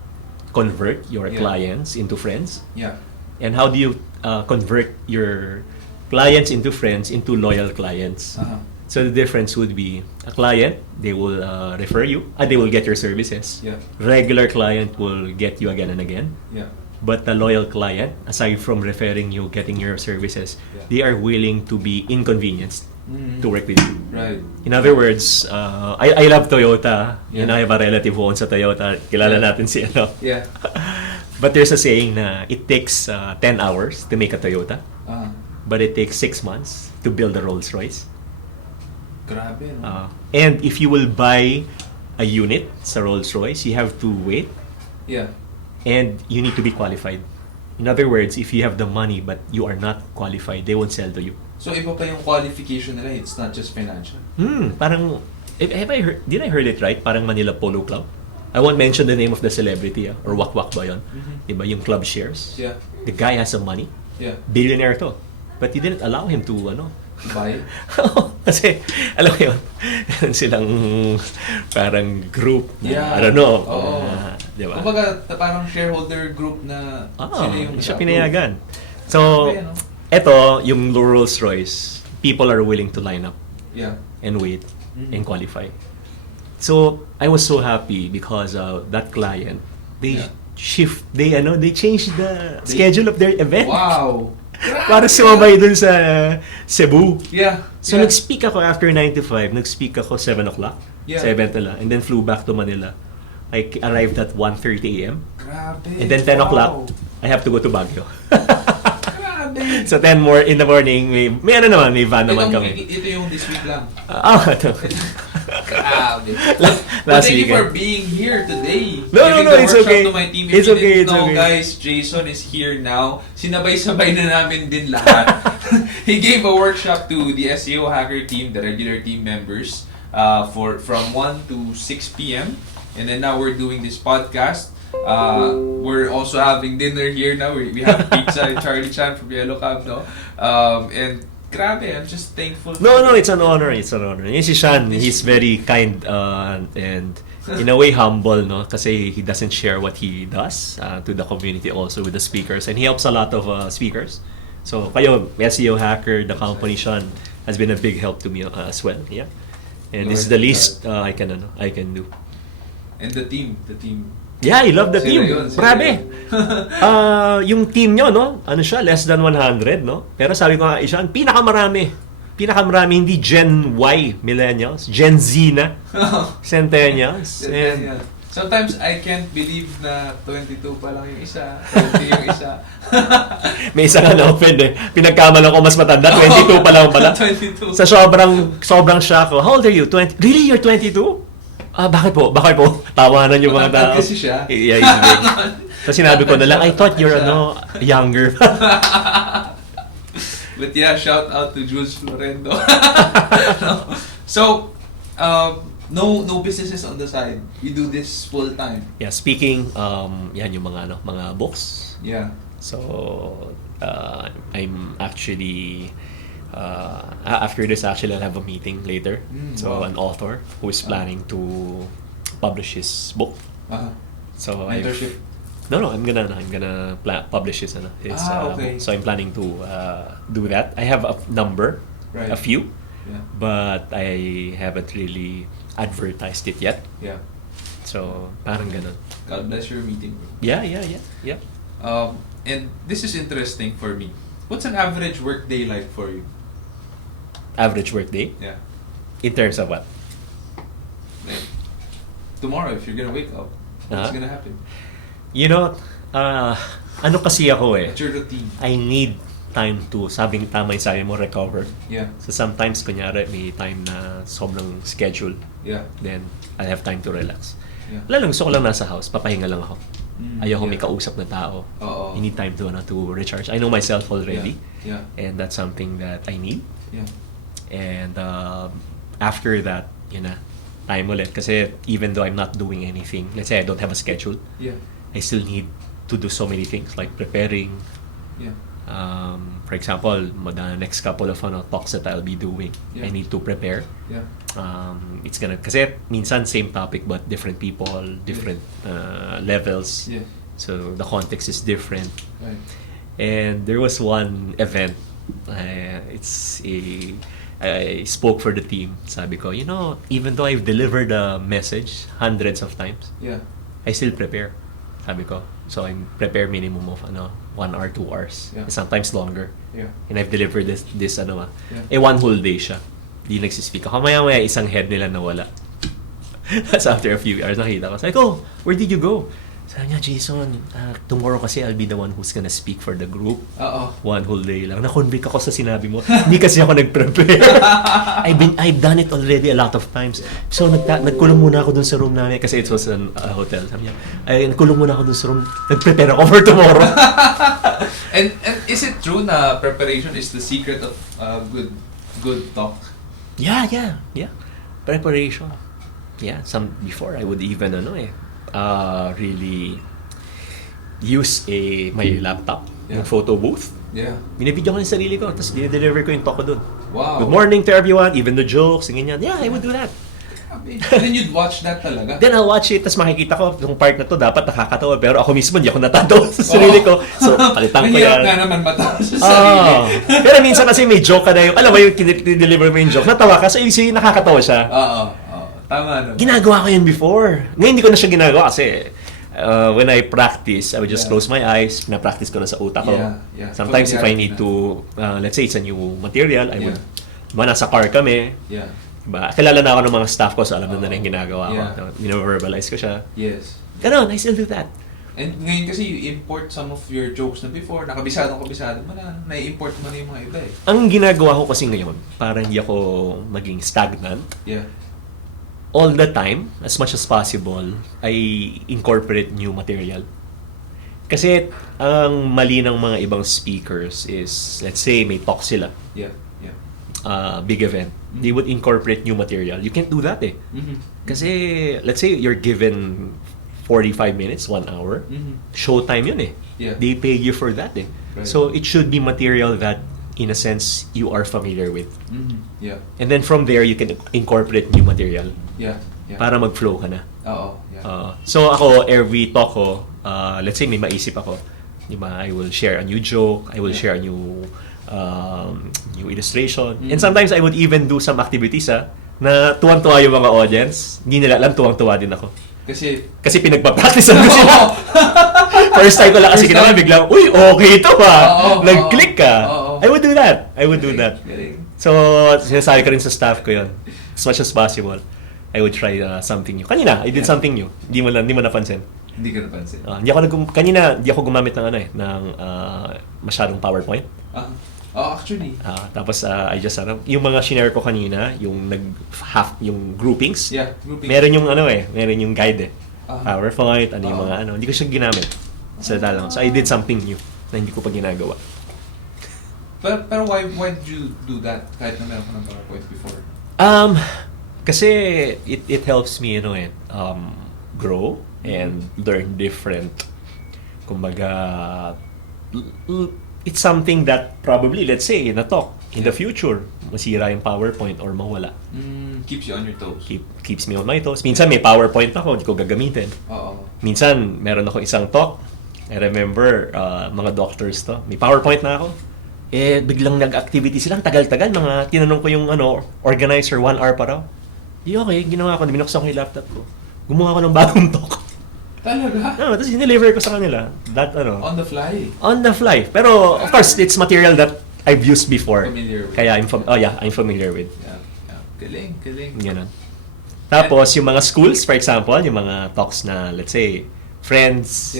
convert your clients into friends. Yeah. And how do you convert your clients into friends into loyal clients? Uh-huh. So the difference would be a client, they will refer you, they will get your services. Yeah. Regular client will get you again and again. Yeah. But the loyal client, aside from referring you, getting your services, they are willing to be inconvenienced to work with you. Right. In other words, I love Toyota. Yeah. I have a relative who owns a Toyota. Kilala natin si ano. Yeah. But there's a saying na it takes 10 hours to make a Toyota, but it takes 6 months to build a Rolls Royce. Grabe, no? And if you will buy a unit sa Rolls Royce, you have to wait. Yeah. And you need to be qualified. In other words, if you have the money but you are not qualified, they won't sell to you. So iba pa yung qualification nila, it's not just financial. Parang did I heard it right? Parang Manila Polo Club. I won't mention the name of the celebrity or wakwak ba yun? Diba yung club shares? Yeah. The guy has some money. Yeah. Billionaire to. But you didn't allow him to Buy? Kasi, alam mo yun, meron silang parang group na, I don't know. Oo. Diba? Kumbaga, parang shareholder group na sila yung siya pinayagan. So, eto, yung Rolls Royce, people are willing to line up and wait and qualify. So, I was so happy because that client, they changed the schedule of their event. Wow! Para sumabay dun sa Cebu. Yeah. So, nag-speak ako after 9 to 5. Nag-speak ako 7 o'clock sa event nila. And then flew back to Manila. I arrived at 1:30 a.m. Grabe. And then 10 o'clock, I have to go to Baguio. Grabe. So 10 more in the morning, may van naman kami. Ito yung this week lang. Ito. Grabe. Last thank you weekend. for being here today. No, it's okay. To my team. It's okay, it's know, okay. Guys, Jayson is here now. Sinabay-sabay na namin din lahat. He gave a workshop to the SEO hacker team, the regular team members, from 1 to 6 p.m. And then now we're doing this podcast. We're also having dinner here now. We have pizza and Charlie Chan from Yellow Cab, no? And grabe, I'm just thankful. No, it's an honor. It's an honor. Yung si Sean, he's very kind and in a way humble, no? Kasi he doesn't share what he does to the community also with the speakers. And he helps a lot of speakers. So kayo, SEO Hacker, the company, Sean, has been a big help to me as well. Yeah. And this is the least I can do. And the team. Yeah, I love the team. Sila Grabe. Yung team nyo, no? Ano siya? Less than 100, no? Pero sabi ko nga, Ishan, pinakamarami, hindi Gen Y millennials, Gen Z na. Centennials. And Sometimes I can't believe na 22 pa lang yung isa, 20 yung isa. May isa nga na-open eh. Pinagkamalan ko mas matanda, 22 pa lang pala. 22. Sa sobrang shock ko. How old are you? 20? Really? You're 22? Bakit po? Bakit po? Tawanan yung mga tao. Matangkad kasi siya. Yeah, he's big. So sinabi ko na lang, I thought you're younger. But yeah, shout out to Jules Florendo. No. So, no businesses on the side. You do this full time. Yeah, speaking, yan yung mga books. Yeah. So, I'm actually, after this actually I'll have a meeting later. So, wow. an author who is planning to publish his book. So, Mentorship. No, I'm gonna publish his okay. book. So I'm planning to do that. I have a number, Right. a few, Yeah. but I haven't really advertised it yet. Yeah. So parang ganun. God bless your meeting. Yeah. And this is interesting for me. What's an average work day like for you? Average work day Yeah. in terms of what? Like, tomorrow, if you're gonna wake up, what's Uh-huh. gonna happen? You know, ano kasi ako eh. What's your routine? I need time to, sabing tama yung sabi mo, recover. Yeah. So sometimes, kunyari, may time na sobrang schedule. Yeah. Then, I have time to relax. Yeah. Wala lang, gusto ko lang nasa house, papahinga lang ako. Ayoko yeah. may kausap na tao. Oo. I need time to recharge. I know myself already. Yeah. And that's something that I need. Yeah. And after that, yun na, time ulit. Kasi even though I'm not doing anything, let's say I don't have a schedule, Yeah. I still need to do so many things like preparing. Yeah. For example, the next couple of talks that I'll be doing, Yeah. I need to prepare. Yeah. It's gonna, kasi minsan same topic but different people, different levels. Yeah. So the context is different. Right. And there was one event, I spoke for the team. Sabi ko, even though I've delivered a message hundreds of times, Yeah. I still prepare. Sabi ko. So I prepare minimum of 1 hour, 2 hours. Yeah. Sometimes longer. Yeah. And I've delivered this Yeah. one whole day siya. Di nagsispeak ako. Maya isang head nila nawala. That's after a few hours nakita ko. Sabi ko, where did you go? Sabi niya, Jayson, tomorrow kasi I'll be the one who's gonna speak for the group. Oo. One whole day lang. Na-convict ako sa sinabi mo. Hindi kasi ako nag-prepare. I've done it already a lot of times. So nagkulong muna ako dun sa room namin kasi it was an hotel. Sabi niya, nagkulong muna ako dun sa room. Nag-prepare ako for tomorrow. And is it true na preparation is the secret of good talk? Yeah. Preparation. Yeah, before I would even really use my laptop, yung photo booth. Yeah. Binibidyo ko yung sarili ko, tapos deliver ko yung talk ko dun. Wow. Good morning to everyone, even the jokes, ganyan. Yeah, I would do that. And then you'd watch that talaga? Then I'll watch it, tapos makikita ko, yung part na to dapat nakakatawa, pero ako mismo hindi ako natatawa sa sarili ko. So, palitan ko Mahirap yan. nga naman matawa sa sarili. Pero minsan kasi may joke ka na yung, alam mo yung deliver mo yung joke, natawa ka, so yung nakakatawa siya. Oo. Tama naman. Ginagawa ko yan before. Ngayon hindi ko na siya ginagawa kasi when I practice, I would just close my eyes, pina-practice ko na sa utak ko. Yeah. Sometimes if I need to, let's say it's a new material, I would, nasa car kami, Yeah. diba? Kilala na ako ng mga staff ko, so alam na yung ginagawa ko. Yeah. Verbalize ko siya. Yes. Ganon, I still do that. And ngayon kasi you import some of your jokes na before, kabisado mo na, nai-import mo na yung mga iba eh. Ang ginagawa ko kasi ngayon, para hindi ako maging stagnant, Yeah. all the time, as much as possible, I incorporate new material. Kasi ang mali ng mga ibang speakers is, let's say, may talk sila. Yeah. Big event. They would incorporate new material. You can't do that eh. Mm-hmm. Kasi, let's say, you're given 45 minutes, 1 hour. Mm-hmm. Showtime yun eh. Yeah. They pay you for that eh. Right. So, it should be material that, in a sense, you are familiar with. Mm-hmm. Yeah. And then from there, you can incorporate new material. Yeah. Para mag-flow ka na. Oo. Yeah. So ako, every talk ko, let's say may maisip ako, I will share a new joke, I will share a new illustration. Mm-hmm. And sometimes I would even do some activities na tuwang-tuwa yung mga audience. Hindi nila alam, tuwang-tuwa din ako. Kasi pinagpa-practice ko sila. First time ko lang kasi ginawa, biglang, uy, okay ito nag-click ka. I would do that. Galing. So, sinasabi ko rin sa staff ko yun. As much as possible. I would try something new. Kanina, I did something new. Hindi mo napansin. Hindi ka napansin. Kanina, hindi ako gumamit ng ng masyadong PowerPoint. Actually. Tapos I just yung mga shinare ko kanina, yung yung groupings. Yeah, groupings. Meron yung meron yung guide PowerPoint, yung mga hindi ko siya ginamit. So I did something new na hindi ko pa ginagawa. Pero why did you do that kahit na meron ko ng PowerPoint before? Kasi it helps me grow and learn different. Kumbaga, it's something that probably, let's say, in a talk, in the future, masira yung PowerPoint or mawala. Keeps you on your toes. Keeps me on my toes. Minsan may PowerPoint ako, hindi ko gagamitin. Minsan, meron ako isang talk. I remember, mga doctors to. May PowerPoint na ako. Biglang nag-activity sila. Tagal-tagal. Tinanong ko yung organizer, 1 hour pa raw. Okay, ginawa ko. Binuksan ko yung laptop ko. Gumawa ko ng bagong talk. Talaga? Tapos deliver ko sa kanila. On the fly? On the fly. Pero, of course, it's material that I've used before. Familiar with. Kaya I'm familiar with. Yeah. Galing. Ganun. Tapos, yung mga schools, for example, yung mga talks na, let's say, friends,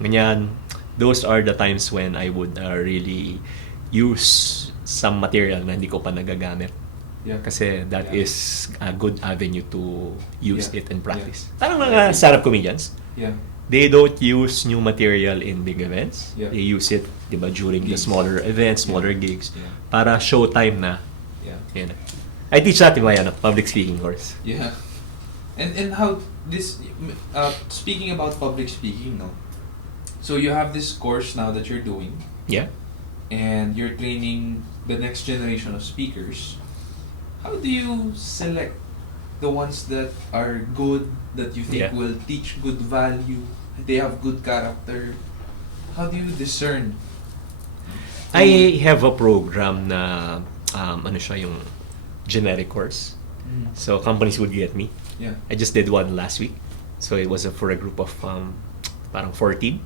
ganyan, those are the times when I would really use some material na hindi ko pa nagagamit. Yeah. Kasi that is a good avenue to use it and practice. Parang mga stand-up comedians. Yeah. They don't use new material in big events. Yeah. They use it, diba, during the smaller events, smaller gigs, para showtime na. Yeah. Yan. I teach that in my public speaking course. Yeah. And how this speaking about public speaking, no? So you have this course now that you're doing. Yeah. And you're training the next generation of speakers. How do you select the ones that are good, that you think will teach good value, they have good character? How do you discern? I have a program na yung generic course. So companies would get me. Yeah. I just did one last week. So it was for a group of parang 14.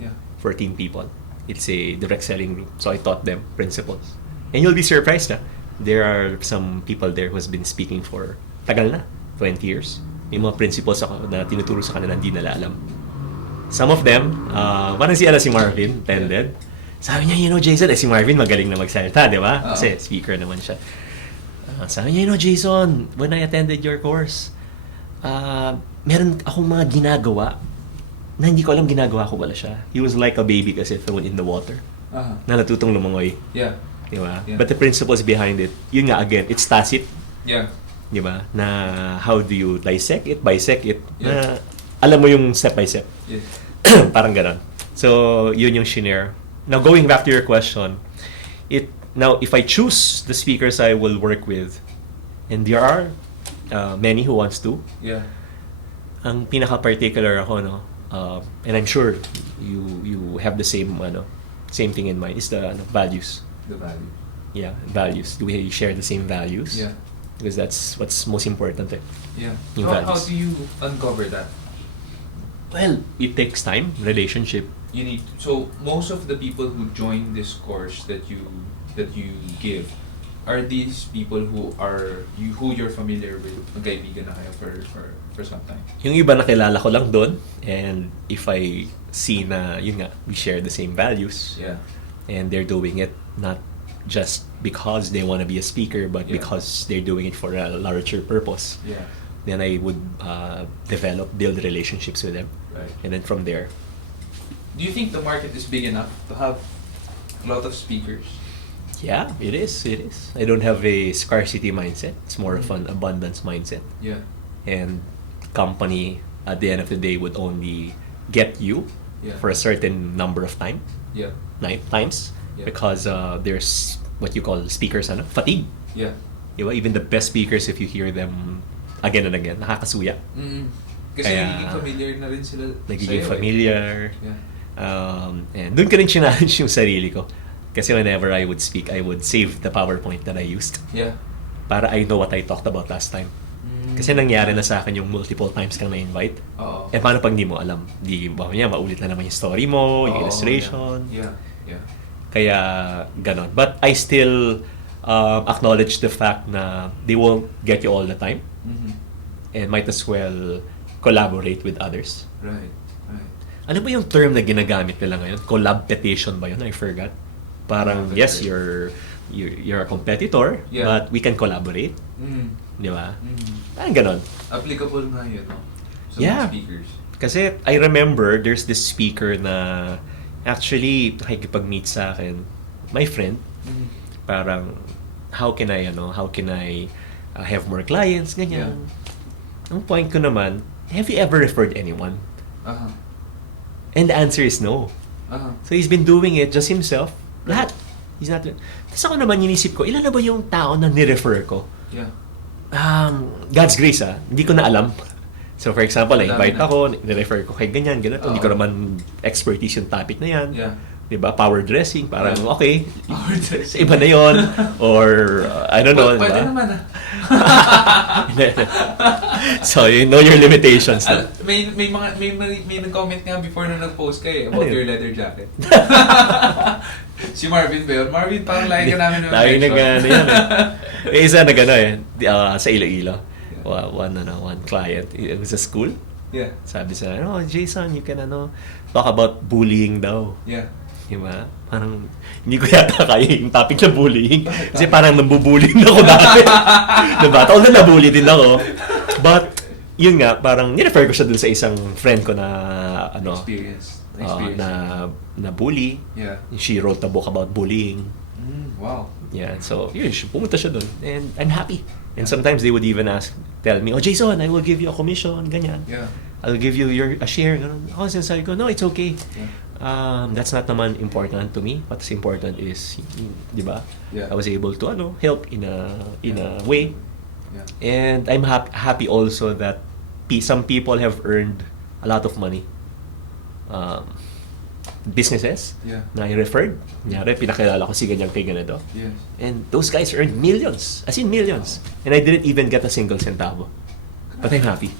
Yeah. 14 people. It's a direct selling group. So I taught them principles. And you'll be surprised na there are some people there who has been speaking for tagal na, 20 years. May mga principles ako na tinuturo sa kanila hindi nila alam. Some of them, parang si Marvin, attended. Sabi niya, Jason, si Marvin magaling na magsalita, di ba? Kasi speaker naman siya. Sabi niya, Jason, when I attended your course, meron akong mga ginagawa na hindi ko alam ginagawa ko pala siya. He was like a baby kasi thrown in the water. Na natutong lumangoy. Yeah. Diba? Yeah. But the principles behind it, yun nga again, it's tacit. Yeah. Diba? Na how do you bisect it? Yeah. Na alam mo yung step by step. Yeah. Parang ganon. So, yun yung shinare. Now, going back to your question, now if I choose the speakers I will work with, and there are many who wants to, ang pinaka-particular ako, and I'm sure you have the same thing in mind, is the values. The value. Yeah, values. Do we share the same values? Yeah. Because that's what's most important. Yeah. How do you uncover that? Well, it takes time, relationship. So most of the people who join this course that you give, are these people who you're familiar with, magkaibigan na kayo for some time? Yung iba nakilala ko lang doon, and if I see na yun nga, we share the same values. Yeah. And they're doing it not just because they want to be a speaker, but because they're doing it for a larger purpose. Yeah. Then I would build relationships with them. Right. And then from there. Do you think the market is big enough to have a lot of speakers? Yeah, it is. I don't have a scarcity mindset. It's more of an abundance mindset. Yeah. And company, at the end of the day, would only get you for a certain number of times. Because there's what you call speakers fatigue. Yeah. Diba? Even the best speakers, if you hear them again and again, nakakasuya. Kasi nagiging familiar na rin sila nagiging sa'yo, familiar. Yeah. And doon ko rin challenge yung sarili ko. Kasi whenever I would speak, I would save the PowerPoint that I used. Yeah. Para I know what I talked about last time. Kasi nangyari na sa akin yung multiple times kang na-invite. Paano pag di mo alam? Di ba niya, maulit na naman yung story mo, yung illustration. Yeah. Kaya ganon. But I still acknowledge the fact na they won't get you all the time. and might as well collaborate with others. Right. Ano ba yung term na ginagamit nila ngayon? Collab-petition ba yun? I forgot. Parang, yes, you're a competitor, but we can collaborate. Di ba? Parang ganon. Applicable nga yun, no? Sa mga speakers. Kasi I remember there's this speaker na actually nakikipag-meet sa akin, my friend, parang how can I have more clients, ganyan. Ang point ko naman, have you ever referred anyone? And the answer is no. So he's been doing it just himself. Lahat. He's not. Tapos ako naman inisip ko, ilan na ba yung tao na ni-refer ko? God's grace, hindi ko na alam. So for example, invite ako, ni-refer ko kay ganyan, ganito. Hindi ko naman expertise yung topic na yan. Diba? Power dressing, parang okay. Power dressing. Iba na yon. Or, I don't know. Pwede diba? naman So, you know your limitations. May nag-comment nga before na nag-post ka about your leather jacket. Si Marvin ba yun? Marvin, parang lagi ka namin lagi na gano'n yan isa na gano'n sa Iloilo. One client, it was a school. Sabi sa Jayson, you can talk about bullying daw. Diba? Parang hindi ko yata kaya yung topic na bullying. Kasi parang nambubully na ako dati. Diba? Although nabully din ako. But, yun nga, parang nirefer ko siya dun sa isang friend ko na experience. Na bully. She wrote a book about bullying. Wow. Yeah, so yun, pumunta siya dun. And I'm happy. And sometimes they would even tell me, Jayson, I will give you a commission, ganyan. I'll give you a share. Ganun. Since I go, no, it's okay. That's not naman important to me. What's important is, di ba? I was able to help in a way. And I'm happy also that some people have earned a lot of money. Businesses na I-referred. Kunyari, pinakilala ko si ganyan kay ganito. And those guys earned millions. As in millions. And I didn't even get a single centavo. But I'm happy.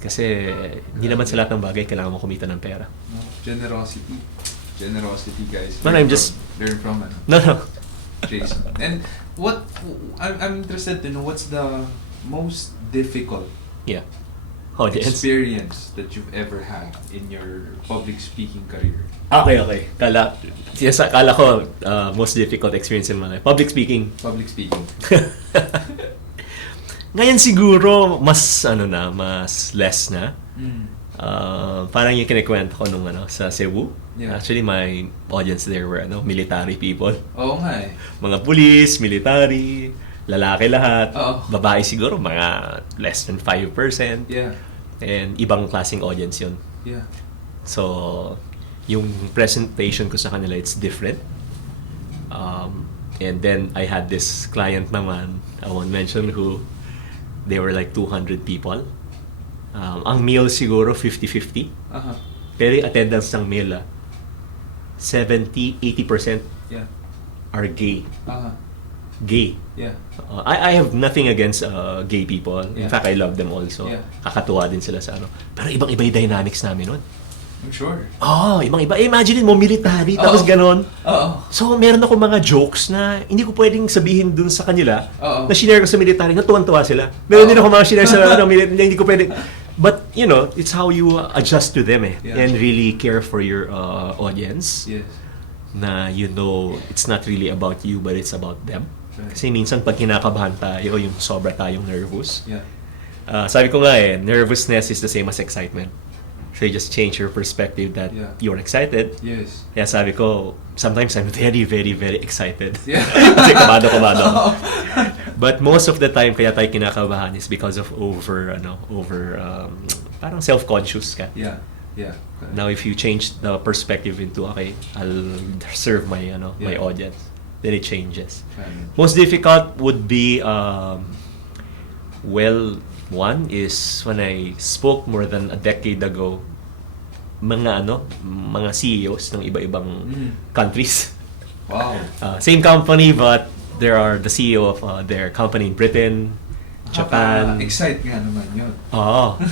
Kasi hindi naman sa lahat ng bagay kailangan mo kumita ng pera. Generosity, guys. No, I'm just learn from No. Jayson. And what I'm interested to know, what's the most difficult experience that you've ever had in your public speaking career? Okay. Kala ko most difficult experience in my life. Public speaking. Ngayon siguro mas less na. Parang yung kinikwento ko nung sa Cebu. Actually my audience there were military people. Oo nga Mga police, military, lalaki lahat. Babae siguro mga less than 5%. And ibang klaseng audience yun. So yung presentation ko sa kanila, it's different. And then I had this client naman, I won't mention who. They were like 200 people. Ang meal siguro 50-50. Pero yung attendance ng meal 70-80% are gay. Gay. I have nothing against gay people. In fact, I love them also. Kakatuwa din sila sa Pero ibang-iba yung dynamics namin nun. I'm sure. Ibang-iba. Imagine mo, military, tapos ganon. So, meron ako mga jokes na hindi ko pwedeng sabihin dun sa kanila na shinare ko sa military, na tuwan-tuwa sila. Meron din ako mga shinare sa military, hindi ko pwedeng. But, it's how you adjust to them and really care for your audience. Na it's not really about you, but it's about them. Kasi minsan pag kinakabahan tayo, yung sobra tayong nervous. Sabi ko nga nervousness is the same as excitement. So you just change your perspective that you're excited. Kaya sabi ko, sometimes I'm very, very, very excited. Kasi kabado ako. But most of the time, kaya tayo kinakabahan is because of parang self-conscious ka. Now, if you change the perspective into, okay, I'll serve my audience, then it changes. Most difficult would be, one is when I spoke more than a decade ago, mga CEOs ng iba-ibang countries. Wow. Same company, but there are the CEO of their company in Britain, Japan. Excite nga naman yun.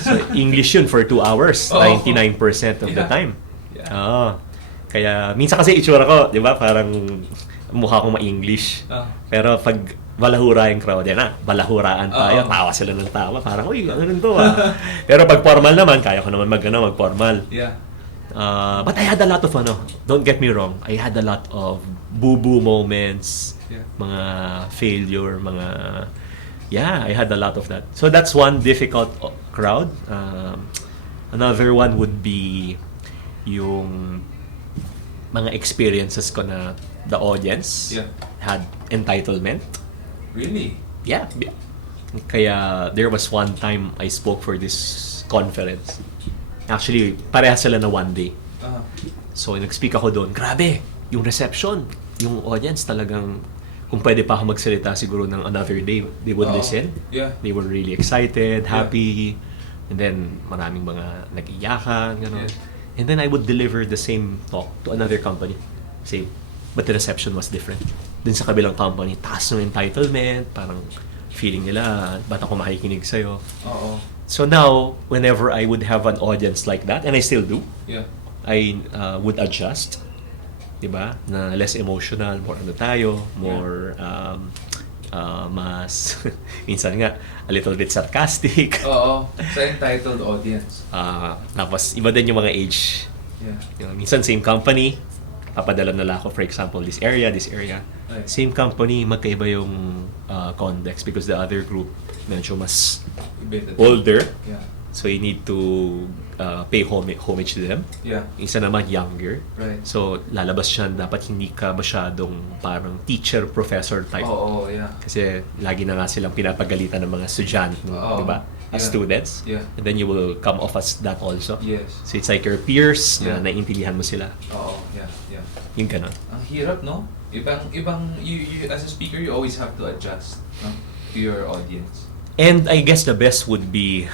So English yun for 2 hours, 99% of the time. Kaya minsan kasi itsura ko, di ba, parang mukha kong ma-English. Ah. Pero pag balahura yung crowd, yan balahuraan tayo, Oo. tawa sila ng tawa. Parang, uy, ano rin to Pero pag formal naman, kaya ko naman mag-formal. Yeah. But I had a lot of, don't get me wrong, I had a lot of boo-boo moments, Yeah. mga failure, I had a lot of that. So that's one difficult crowd. Another one would be yung mga experiences ko na the audience Yeah. had entitlement. Really? Yeah. Kaya there was one time I spoke for this conference. Actually, parehas sila na one day. Uh-huh. So, nag-speak ako doon. Grabe! Yung reception, yung audience talagang kung pwede pa ako magsalita siguro ng another day, they would listen. Yeah. They were really excited, happy. And then, maraming mga nag-iyakan, gano'n. Yeah. And then I would deliver the same talk to another company. Same. But the reception was different. Dun sa kabilang company, taas ng entitlement, parang feeling nila, ba't ako makikinig sa'yo? Oo. So now, whenever I would have an audience like that, and I still do, Yeah. I would adjust. Diba? Na less emotional, more tayo, more mas, minsan nga, a little bit sarcastic. Oo. Sa entitled audience. Tapos, iba din yung mga age. Yeah. Minsan, same company, papadala nila ako, for example, this area. Right. Same company, magkaiba yung context because the other group medyo mas older. Yeah. So, you need to pay homage to them. Yeah. Isa naman younger. Right. So, lalabas siya, dapat hindi ka masyadong parang teacher-professor type. Oo, yeah. Kasi lagi na nga silang pinapagalitan ng mga estudyante, Oo. di ba? As Yeah. students. Yeah. And then you will come off as that also. Yes. So, it's like your peers Yeah. na naiintindihan mo sila. Oo, yeah, yeah. Yung ganon. Ang hirap, no? You as a speaker, you always have to adjust, no? To your audience. And I guess the best would be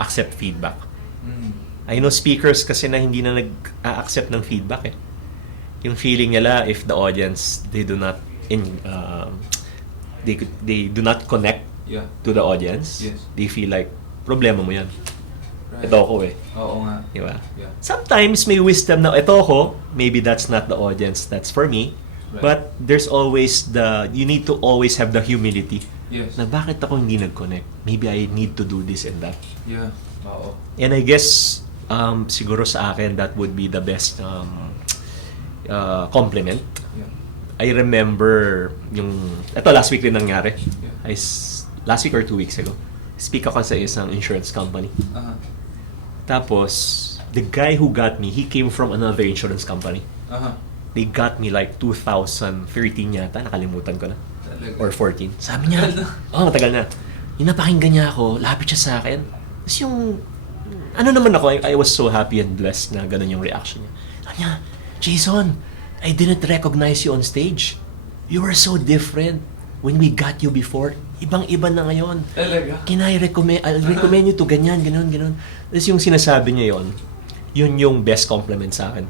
accept feedback. Mm. I know speakers kasi na hindi na nag-accept ng feedback eh. Yung feeling nila if the audience they do not they do not connect Yeah. to the audience, Yes. they feel like problema mo yan. Right. Ito ako eh. Oo nga. Di ba? Yeah. Sometimes may wisdom na ito ako, maybe that's not the audience that's for me. Right. But there's always you need to always have the humility Yes. na bakit ako hindi nag-connect? Maybe I need to do this and that. Yeah. Oo. And I guess siguro sa akin that would be the best compliment. Yeah. I remember ito last week din nangyari. Yeah. Last week or 2 weeks ago. Speak ako sa isang insurance company. Uh-huh. Tapos the guy who got me, he came from another insurance company. Uh-huh. They got me like 2013 yata, nakalimutan ko na. Talaga. Or 14. Sabi niya, matagal na. Yung napakinggan niya ako, lapit siya sa akin. Tapos naman ako, I was so happy and blessed na ganun yung reaction niya. Sabi niya, Jayson, I didn't recognize you on stage. You were so different when we got you before. Ibang-iba na ngayon. Talaga? I'll recommend you to ganyan. Tapos yung sinasabi niya yun yung best compliment sa akin.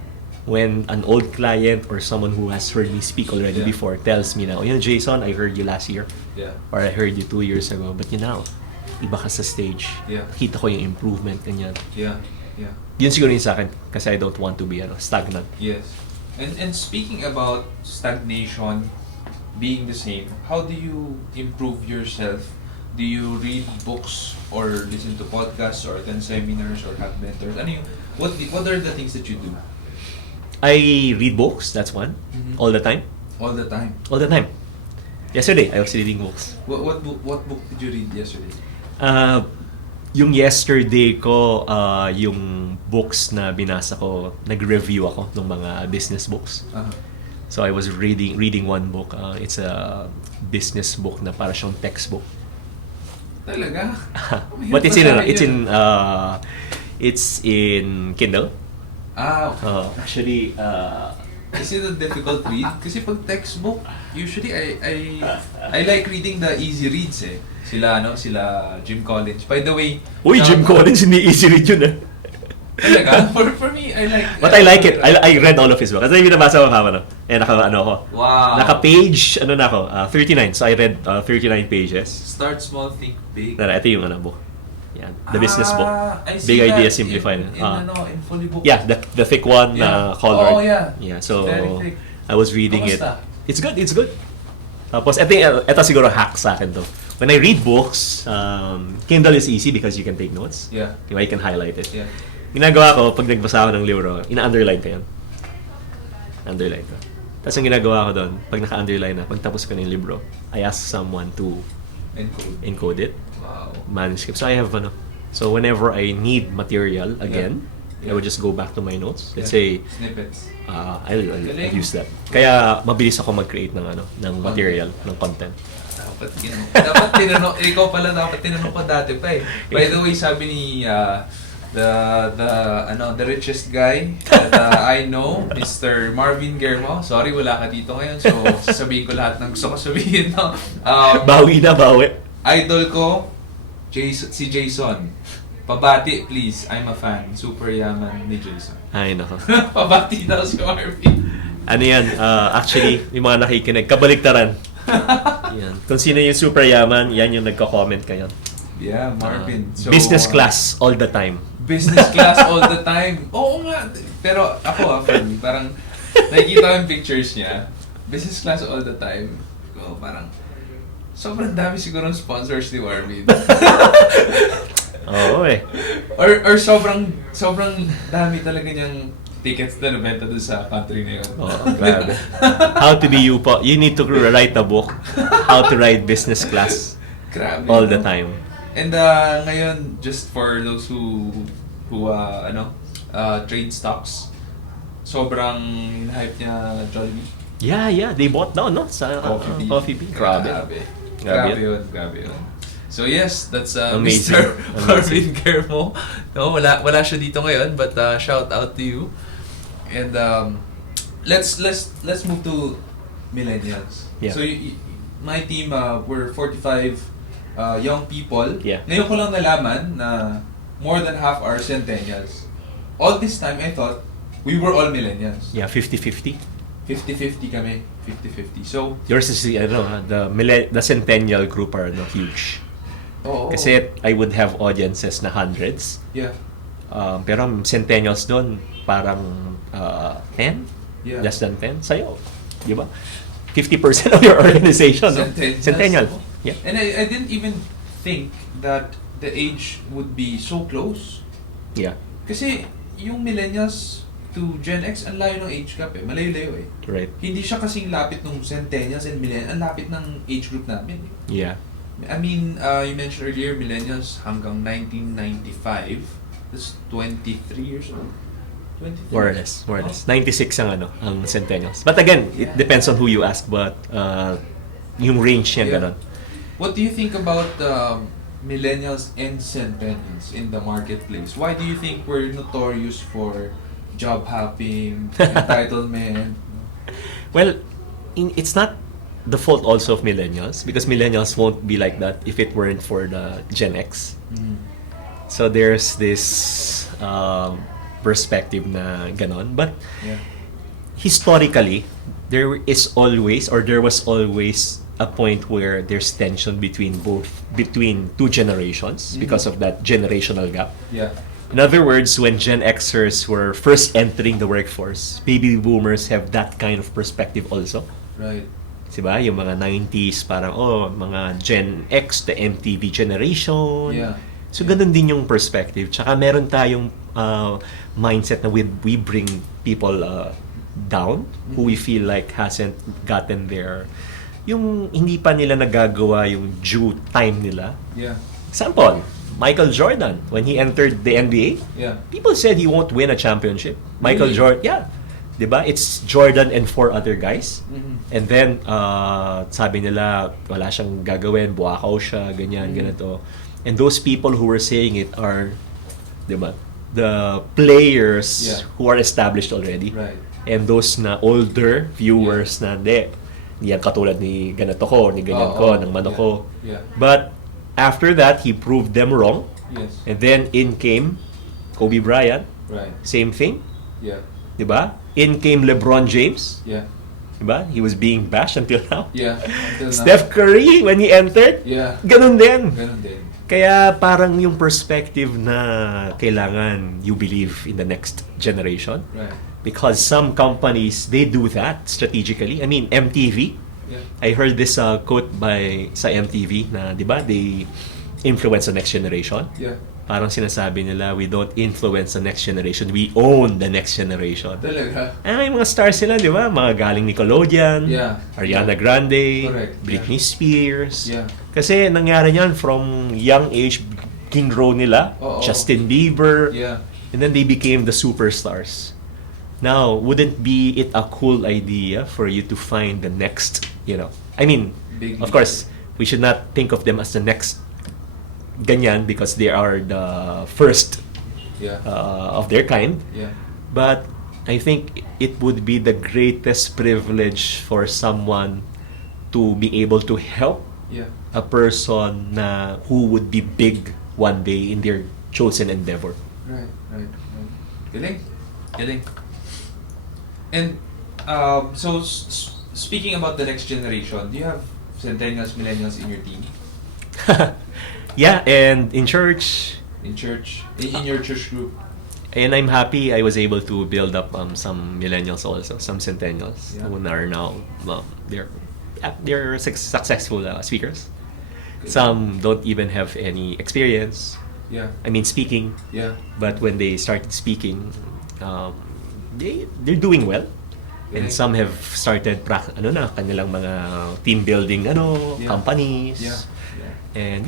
When an old client or someone who has heard me speak already Yeah. before tells me now, Jayson, I heard you last year. Yeah. Or I heard you 2 years ago. But iba ka sa stage. Yeah. Kita ko yung improvement, ganyan. Yeah. Yeah. Yun siguro yung sa akin. Kasi I don't want to be stagnant. Yes. And speaking about stagnation being the same, how do you improve yourself? Do you read books or listen to podcasts or attend seminars or have mentors? What are the things that you do? I read books, that's one. Mhm. All the time. All the time. All the time. Yesterday, I was reading books. What book did you read yesterday? Yung yesterday ko, yung books na binasa ko, nag-review ako ng mga business books. Uh-huh. So I was reading one book. It's a business book na para siyang textbook. Talaga? But it's in Kindle. Actually, is it a difficult read? Kasi pag textbook, usually I like reading the easy reads eh. Sila Jim Collins. By the way, Jim Collins, hindi easy read yun eh. Talaga? For me, I like... But I like it. I read all of his books. Kasi yung binabasa ko kama ako. Wow. Naka-page, 39. So I read 39 pages. Start small, think big. Ito yung book. Yan. The business book. I see Big that Idea Simplified. in fully book. Yeah, the thick one, Yeah. colored. Oh, yeah. Yeah, so Very thick. I was reading Kamusta? it. It's good, it's good. Tapos, ito siguro hack sa akin to. When I read books, Kindle is easy because you can take notes. Yeah. Diba? You can highlight it. Yeah. Ginagawa ko, pag nagbasa ako ng libro, ina-underline ko yan. Underline ko. Tapos ang ginagawa ko doon, pag naka-underline na, pag tapos ko ng libro, I ask someone to encode it. Wow. Manuscript. So I have so whenever I need material again, I would just go back to my notes. Let's say snippets. I'll use that. Kaya mabilis ako mag-create ng material, ng content. Dapat tinanong, ikaw pala dapat tinanong ko dati pa eh. By the way, sabi ni the richest guy that I know, Mr. Marvin Guermo. Sorry, wala ka dito ngayon. So, sasabihin ko lahat ng gusto ko sabihin. No? Bawi. Idol ko, si Jayson. Pabati, please. I'm a fan. Super yaman ni Jayson. Ay, nako. Pabati daw si Marvin. Ano yan? Actually, yung mga nakikinig, kabaliktaran. Yan. Kung sino yung super yaman, yan yung nagko-comment kayo. Yeah, Marvin. So, business class all the time. Business class all the time. Oo nga. Pero ako funny. Parang nakikita ko yung pictures niya. Business class all the time. So, parang sobrang dami siguro ng sponsors ni Marvin. Oo eh. Or sobrang dami talaga niyang tickets na nabenta doon sa country na yun. Oh, grabe. How to be you po. You need to write a book. How to ride business class. Grabe. All the time. And ngayon, just for those who trade stocks, sobrang hype niya Jollibee. Yeah. They bought down, no? Sa Coffee Bean. Grabe yun. So yes, that's amazing. Mr. Marvin Guermo. No, wala siya dito ngayon, but shout out to you. And let's move to millennials. Yeah. So my team, we're 45 young people. Yeah. Ngayon ko lang nalaman na more than half are centennials. All this time, I thought we were all millennials. Yeah, 50-50. 50-50 kami. 50-50. So, yours is the centennial group are huge. Oo. Kasi I would have audiences na hundreds. Yeah. Pero centennials doon parang 10? Yeah. Less than 10? Sa'yo, di ba? 50% of your organization. Centennial. Yeah. And I didn't even think that the age would be so close. Yeah. Kasi yung millennials to Gen X, ang layo ng age gap eh. Malayo-layo eh. Right. Hindi siya kasing lapit ng centennials and millennials. Ang lapit ng age group namin eh. Yeah. I mean, you mentioned earlier, millennials hanggang 1995. That's 23 years old. 23? More or less. 96 ang centennials. But again, it depends on who you ask. But yung range yan, ganun. What do you think about millennials and centennials in the marketplace? Why do you think we're notorious for job hopping, entitlement? Well, it's not the fault also of millennials because millennials won't be like that if it weren't for the Gen X. Mm. So there's this perspective na ganon. But historically, there was always a point where there's tension between two generations because of that generational gap. Yeah. In other words, when Gen Xers were first entering the workforce, baby boomers have that kind of perspective also. Right. Diba? Yung mga 90s, parang, mga Gen X, the MTV generation. Yeah. So, ganun din yung perspective. Tsaka meron tayong mindset na we bring people down who we feel like hasn't gotten there. Yung hindi pa nila nagagawa yung due time nila. Yeah. Example, Michael Jordan, when he entered the NBA, people said he won't win a championship. Michael Jordan, diba? It's Jordan and 4 other guys. Mm-hmm. And then, sabi nila, wala siyang gagawin, buwakaw siya, ganyan, ganito. And those people who were saying it are, diba, the players who are established already. Right. And those na older viewers na, hindi yan katulad ni ganito ko, ni ganyan ko, ng manok ko. Yeah. But, after that, he proved them wrong. Yes. And then, in came Kobe Bryant. Right. Same thing. Yeah. Diba? In came LeBron James. Yeah. Diba? He was being bashed until now. Yeah. Until Steph Curry, when he entered, ganun din. Kaya parang yung perspective na kailangan you believe in the next generation. Right. because some companies, they do that strategically. I mean, MTV, Yeah. I heard this quote by sa MTV na, di ba, they influence the next generation. Yeah. Parang sinasabi nila, we don't influence the next generation, we own the next generation. Talaga. Ay, mga stars sila, di ba? Mga galing Nickelodeon, Yeah. Ariana Grande, Correct. Britney Spears. Yeah. Kasi nangyari niyan from young age, kinro nila, Oo. Justin Bieber, Yeah. and then they became the superstars. Now, wouldn't be it a cool idea for you to find the next, I mean, Big of league. course, we should not think of them as the next ganyan because they are the first Yeah. of their kind. Yeah. But I think it would be the greatest privilege for someone to be able to help Yeah. a person na who would be big one day in their chosen endeavor. Right. Galing. Galing. And so speaking about the next generation, do you have centennials, millennials in your team? Yeah, and in church, In church? In your church group? and I'm happy I was able to build up some millennials also, some centennials Yeah. who are now they're successful speakers. Okay. Some don't even have any experience. Yeah. I mean, speaking. Yeah. But when they started speaking, they're doing well. And Okay. some have started kanilang mga team building Yeah. companies. Yeah. And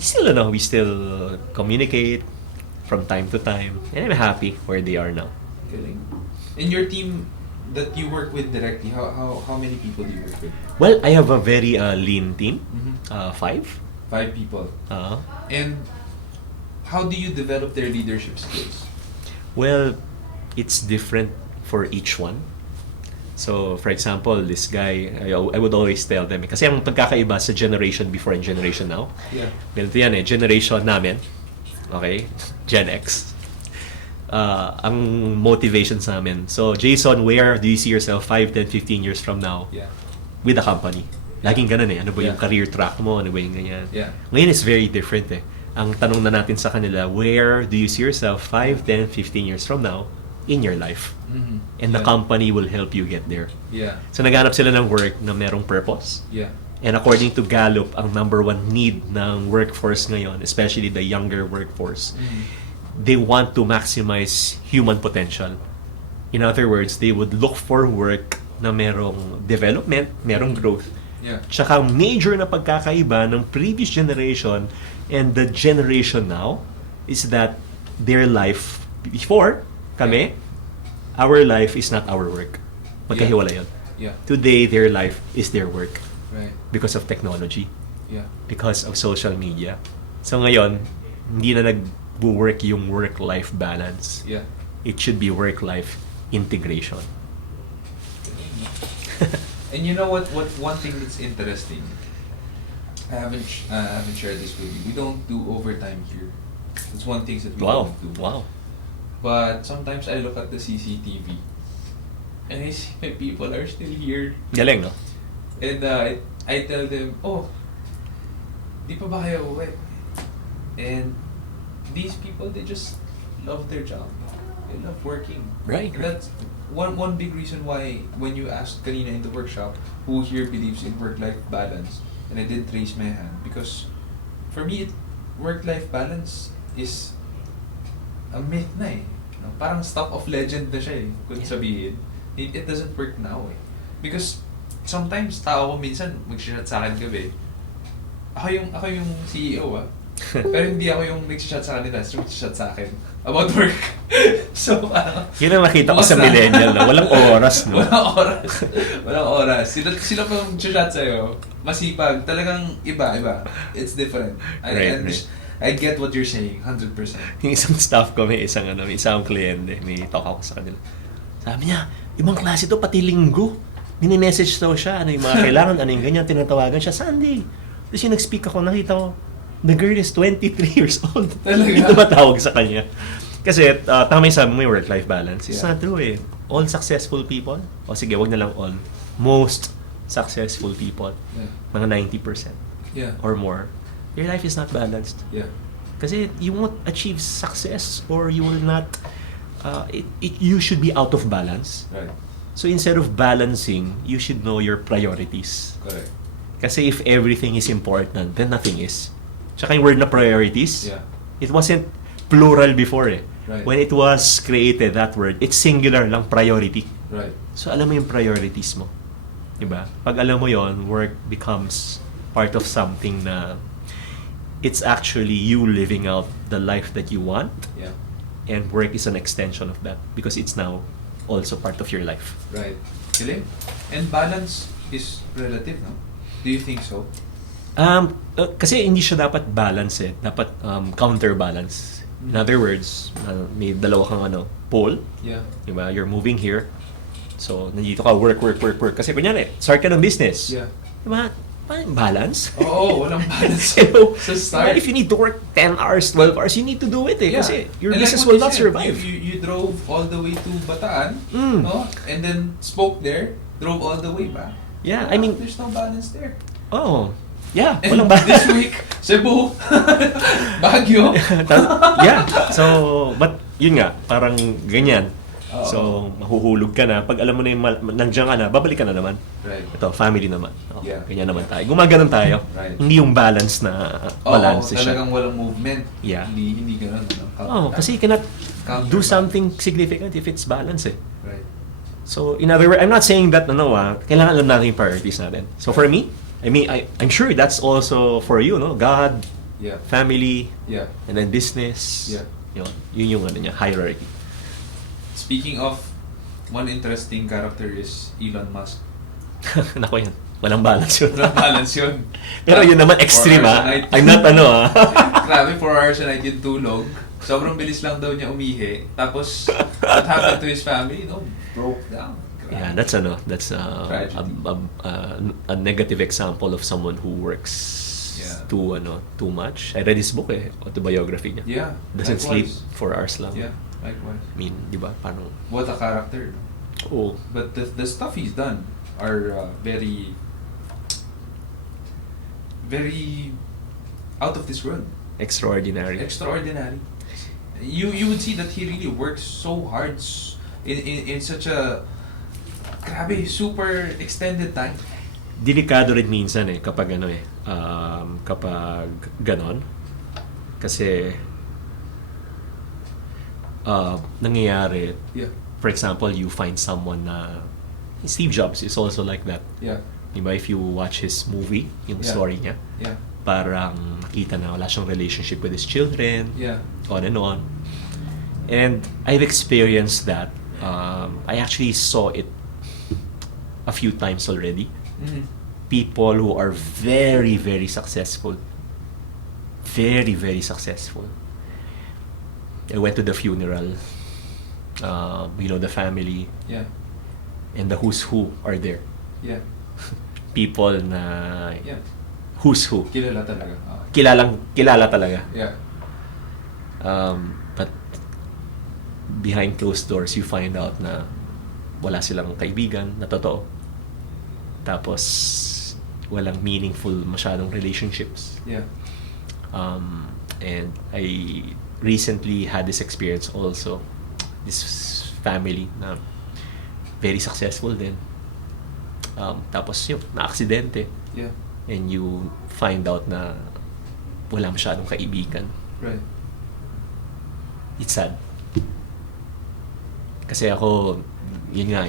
we still communicate from time to time. And I'm happy where they are now. Galing. In your team that you work with directly, how many people do you work with? Well, I have a very lean team. Mhm. 5. 5 people. Uh, And how do you develop their leadership skills? well, it's different for each one. So, for example, this guy, I would always tell them, kasi ang pagkakaiba sa generation before and generation now, Yeah. ganito yan generation namin, okay, Gen X, ang motivation sa amin. So, Jason, where do you see yourself 5, 10, 15 years from now Yeah. with the company? Laging ganun ano ba yung Yeah. career track mo, ano ba yung ganyan. Yeah. Ngayon is very different Ang tanong na natin sa kanila, where do you see yourself 5, 10, 15 years from now in your life? Mhm. And the Yeah. company will help you get there. Yeah. So naghanap sila ng work na merong purpose. Yeah. And according to Gallup, ang number one need ng workforce ngayon, especially the younger workforce, Mhm. they want to maximize human potential. In other words, they would look for work na merong development, merong growth. Yeah. Tsaka ang major na pagkakaiba ng previous generation and the generation now is that their life before kami, our life is not our work. Magkahiwalay yun. Yeah. Today, their life is their work Right. because of technology, Yeah. because of social media. So ngayon, hindi na nag-work yung work-life balance. Yeah. It should be work-life integration. And you know what? One thing that's interesting. I haven't shared this with you. We don't do overtime here. It's one thing that we Wow. don't do. Wow. But sometimes I look at the CCTV, and I see my people are still here. Galing, no? And I tell them, oh, di pa ba kayo uwi? And these people, they just love their job. They love working. Right. And that's one big reason why when you asked kanina in the workshop, who here believes in work-life balance, and I didn't raise my hand because for me, work-life balance is a myth na eh. No? Parang stuff of legend na siya eh, kung sabihin. It doesn't work now eh. Because sometimes tao ko minsan mag-chat sa akin gabi. Ako yung CEO pero hindi ako yung nag-chat sa kanila, nag-chat sa akin about work. So parang Yun ang nakita ko sa basta- millennial, no? Walang oras, no? Walang oras. Walang oras. Sila pa yung chat sa'yo. Masipag. Talagang iba. It's different. Right. I get what you're saying, 100%. Yung isang staff ko, may isang kliyente, may talk ako sa kanila. Sabi niya, ibang klase to, pati linggo. Mini-message daw siya, ano yung mga kailangan, ano yung ganyan, tinatawagan siya, Sunday. Tapos yung nag-speak ako, nakita ko, the girl is 23 years old. Talaga? Hindi tumatawag sa kanya. Kasi, tama yung sabi mo, may work-life balance. It's Yeah. not true eh. All successful people, o sige, wag na lang all, most successful people, Yeah. mga 90% Yeah. or more, your life is not balanced. Yeah. Kasi you won't achieve success or you will not you should be out of balance. Right. So instead of balancing, you should know your priorities. Correct. Kasi if everything is important, then nothing is. Tsaka yung word na priorities, Yeah. it wasn't plural before eh. Right. When it was created, that word, it's singular lang, priority. Right. So alam mo yung priorities mo. Diba? Pag alam mo yon, work becomes part of something na it's actually you living out the life that you want, Yeah. and work is an extension of that because it's now also part of your life. Right. Galing. And balance is relative, no? Do you think so? Kasi hindi siya dapat balance eh. Dapat counterbalance. In other words, may dalawa kang pole. Yeah. Diba? You're moving here. So, nandito ka, work. Kasi kunyari, start ka ng business. Yeah. Diba? Parang balance. Oo, walang balance. You know, Sa start. if you need to work 10 hours, 12 hours, you need to do it eh. Yeah. Kasi your And business like what will you not said, survive. You drove all the way to Bataan, Mm. no? And then spoke there, drove all the way back. Yeah, I mean, There's no balance there. oh, yeah, And walang balance. this week, Cebu, Baguio. Yeah. So, but yun nga, parang ganyan. Oo. So, mahuhulog ka na. Pag alam mo na yung nandiyan ka na, babalik ka na naman. Right. Ito, family naman. Yeah. Ganyan naman tayo. Gumaganon tayo. Right. Hindi yung balance na balance Oo, siya. talagang walang movement. Yeah. Hindi ganun. Kasi you cannot do Counterbalance. something significant if it's balance eh. Right. So, in other words, I'm not saying that, kailangan alam natin yung priorities natin. So, for me, I mean, I'm sure that's also for you, no? God, Yeah. family, Yeah. and then business. Yeah. Yun yung hierarchy. Speaking of, one interesting character is Elon Musk. Nako yan. Walang balance yun. Walang balance yun. Pero yun naman extreme 4 hours a night. I'm not Grabe, 4 hours a night yung tulog. Sobrang bilis lang daw niya umihi. Tapos, what happened to his family? Broke down. Grabe. Yeah, that's Tragedy. a negative example of someone who works Yeah. too much. I read his book autobiography niya. Yeah. Doesn't sleep likewise. 4 hours lang. Yeah, likewise. I mean, di ba? Parang, What a character. oh, But the stuff he's done are very, very out of this world. extraordinary. Extraordinary. You would see that he really works so hard in such a grabe, super extended time. Delikado rin minsan kapag kapag ganon. Kasi nangyayari, Yeah. for example, you find someone na Steve Jobs is also like that. Yeah. Diba, if you watch his movie, yung Yeah. story niya, Yeah. parang nakita na wala siyang relationship with his children, Yeah. on and on. And I've experienced that. I actually saw it a few times already. Mhm. People who are very, very successful. Very, very successful. I went to the funeral. The family Yeah. and the who's who are there. Yeah. People na Yeah. who's who. Kilala talaga. Kilala talaga. Yeah. But behind closed doors, you find out na wala silang kaibigan na totoo. Tapos, walang meaningful masyadong relationships. Yeah. And I recently had this experience also. This family na very successful din. Tapos na-aksidente. Yeah. And you find out na wala masyadong kaibigan. Right. It's sad. Kasi ako, yun nga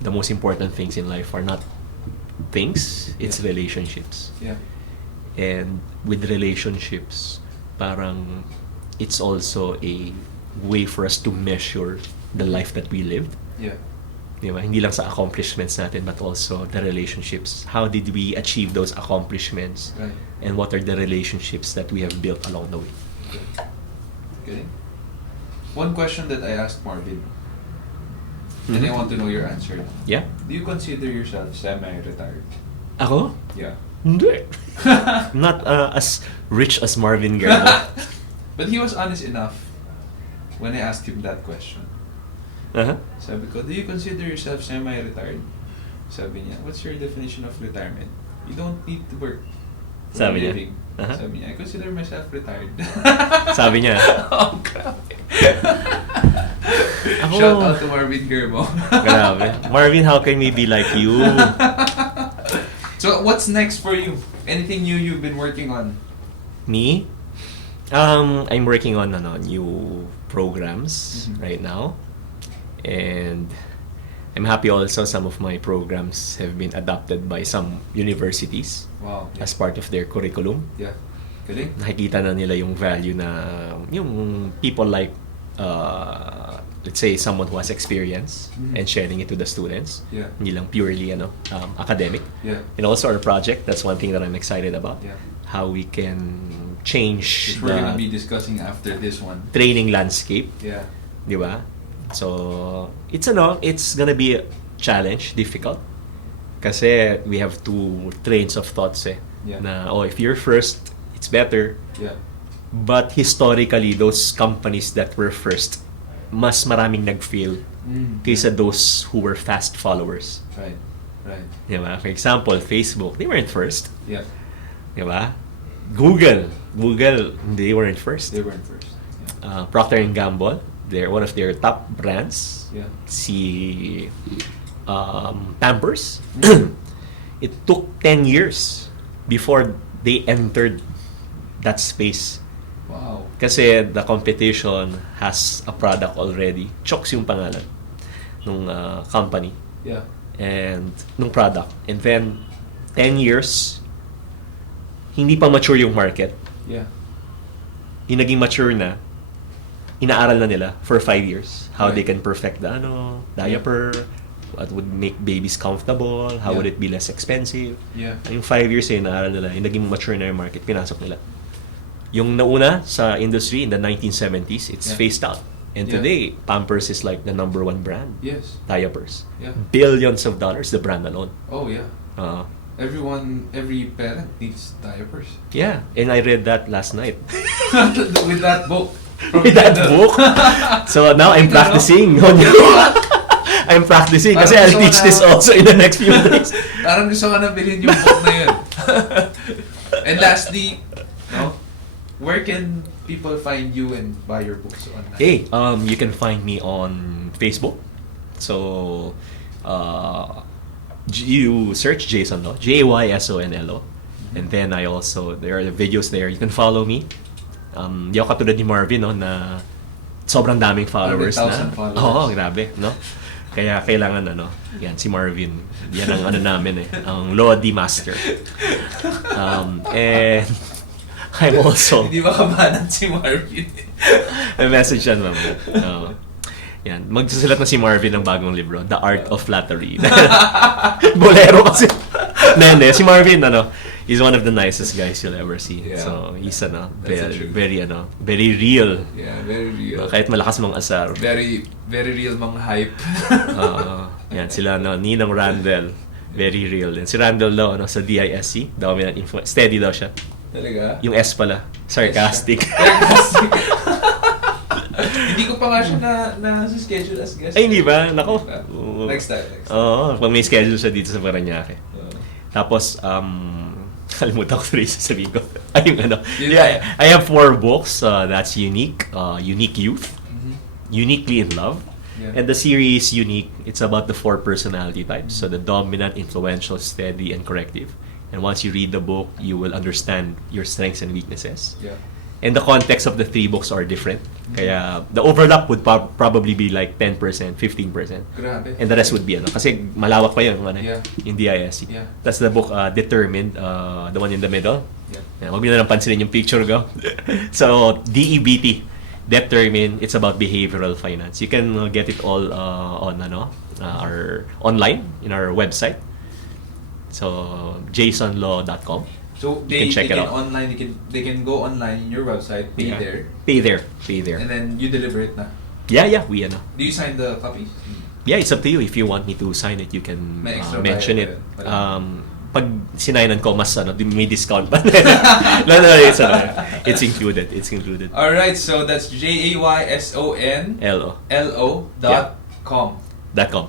the most important things in life are not things, it's Yeah. relationships. Yeah. And with relationships, parang it's also a way for us to measure the life that we lived. Yeah. Diba? Hindi lang sa accomplishments natin, but also the relationships. How did we achieve those accomplishments? Right. And what are the relationships that we have built along the way? Okay. One question that I asked Marvin, and I want to know your answer. Yeah? Do you consider yourself semi-retired? Ako? Yeah. Hindi. Not as rich as Marvin Gaye. But he was honest enough when I asked him that question. Uh-huh. Sabi ko, do you consider yourself semi-retired? Sabi niya, what's your definition of retirement? You don't need to work for Sabi a niya? living. Uh-huh. Sabi niya, I consider myself retired. Sabi niya. Oh, grabe. Shout out to Marvin Gerbo. Grabe. Marvin, how can we be like you? So what's next for you? Anything new you've been working on? Me? I'm working on new programs right now. And I'm happy also some of my programs have been adopted by some universities Wow. Yeah. as part of their curriculum. Yeah. Galing. Nakikita na nila yung value na yung people like let's say someone who has experience and sharing it to the students. Yeah. Hindi lang purely academic. Yeah. And also our project, that's one thing that I'm excited about. Yeah. How we can change Which we're gonna be the discussing after this one. training landscape, Yeah. di ba? So, it's gonna be a challenge, difficult. Kasi we have two trains of thoughts Yeah. Na, if you're first, it's better. Yeah. But historically, those companies that were first, mas maraming nag-fail kaysa those who were fast followers. Right. Right. Di ba? For example, Facebook, they weren't first. Yeah. Di ba? Google, they weren't first. They weren't first. Yeah. Procter & Gamble, they're one of their top brands. Yeah. Si Pampers, it took 10 years before they entered that space. Wow. Kasi the competition has a product already. Chokes yung pangalan nung company Yeah. and nung product. And then 10 years, hindi pa mature yung market. Yeah. Yung naging mature na, inaaral na nila for 5 years how Right. they can perfect the diaper, what would make babies comfortable, how would Yeah. it be less expensive. Yeah. Yung 5 years inaaral nila, yung naging mature na yung market, pinasok nila. Yung nauna sa industry in the 1970s, it's Yeah. phased out. And Yeah. today, Pampers is like the number one brand. Yes. Diapers. Yeah. Billions of dollars, the brand alone. Oh yeah. Every parent needs diapers. Yeah, and I read that last night. With that book. From With that the- book. So now I'm practicing. I'm practicing kasi Parang I'll gusto teach ko this na- also in the next few days. Parang gusto ko na bilhin yung book na yun. And lastly, where can people find you and buy your books online? Hey, you can find me on Facebook. So, you search Jayson Lo, Jaysonlo, and then there are the videos there. You can follow me. Di ako katulad ni Marvin, na sobrang daming followers 100,000 na. followers. Oo, grabe, no? Kaya kailangan, yan, si Marvin. Yan ang namin ang Lodi Master. And I'm also... Hindi ba kabanan si Marvin? May message yan, ma'am. Yan. Magsusulat na si Marvin ng bagong libro, The Art of Flattery. Bolero kasi. Hindi. Si Marvin, he's one of the nicest guys you'll ever see. Yeah. So, he's, That's the truth. very real. Yeah, very real. Kahit malakas mong asar. Very, very real mga hype. Yan, sila, Ninang Randall. Very real. And si Randall daw, sa DISC, dominant influence. Steady daw siya. Talaga? Yung S pala. Sarcastic. Sarcastic. Hindi ko pa nga siya na schedule as guest. Ay, hindi ba? Nako. Next time. Oo, pag may schedule siya dito sa Paranaque. Tapos, kalimutan ko tuloy sasabihin ko. Ay, I have 4 books. That's Unique, Unique Youth, Uniquely in Love, and the series Unique, it's about the 4 personality types. So the dominant, influential, steady, and corrective. And once you read the book, you will understand your strengths and weaknesses. Yeah. And the context of the 3 books are different. Kaya the overlap would probably be like 10%, 15%. Grabe. And the rest would be kasi malawak pa yun, Yeah. yung DISC. Yeah. That's the book Determined, the one in the middle. Yeah. Huwag nyo na lang pansinin yung picture ko. So, DEBT, Determined, it's about behavioral finance. You can get it all on our online, in our website. So, jasonlaw.com. So You can check it out. online. They can go online in your website. Pay there. Pay there. And then you deliver it na. Yeah, we Do you sign the copies? Yeah, it's up to you. If you want me to sign it, you can May extra mention bayad it. pa Pag sinainan ko, mas may discount pa. No, it's included. It's included. All right. So that's JAYSON LO. LO.com. .com.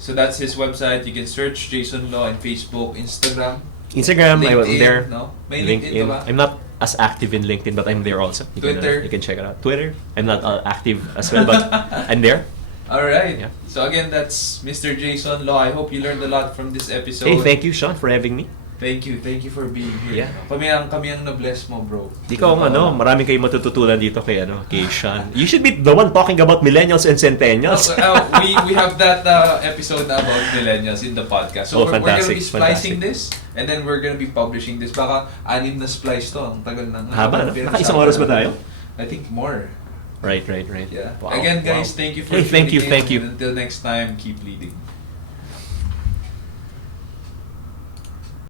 So that's his website. You can search Jayson Law on Facebook, Instagram, Instagram, I'm LinkedIn. there. No? May LinkedIn ka ba? I'm not as active in LinkedIn, but I'm there also. You Twitter? you can check it out. Twitter, I'm not active as well, but I'm there. All right. Yeah. So again, that's Mr. Jayson Law. I hope you learned a lot from this episode. Hey, thank you, Sean, for having me. Thank you for being here. Yeah. Kami ang na-bless mo, bro. Ikaw marami kayong matututunan dito kay Sean. You should be the one talking about millennials and centennials. We have that episode about millennials in the podcast. So we're gonna be splicing this, and then we're gonna be publishing this. Baka 6 na splice to. Ang tagal na. Haba, no? Naka-isang oras ba tayo? I think more. Right. Yeah. Wow, Again, guys, thank you for Hey, thank you. And until next time, keep leading.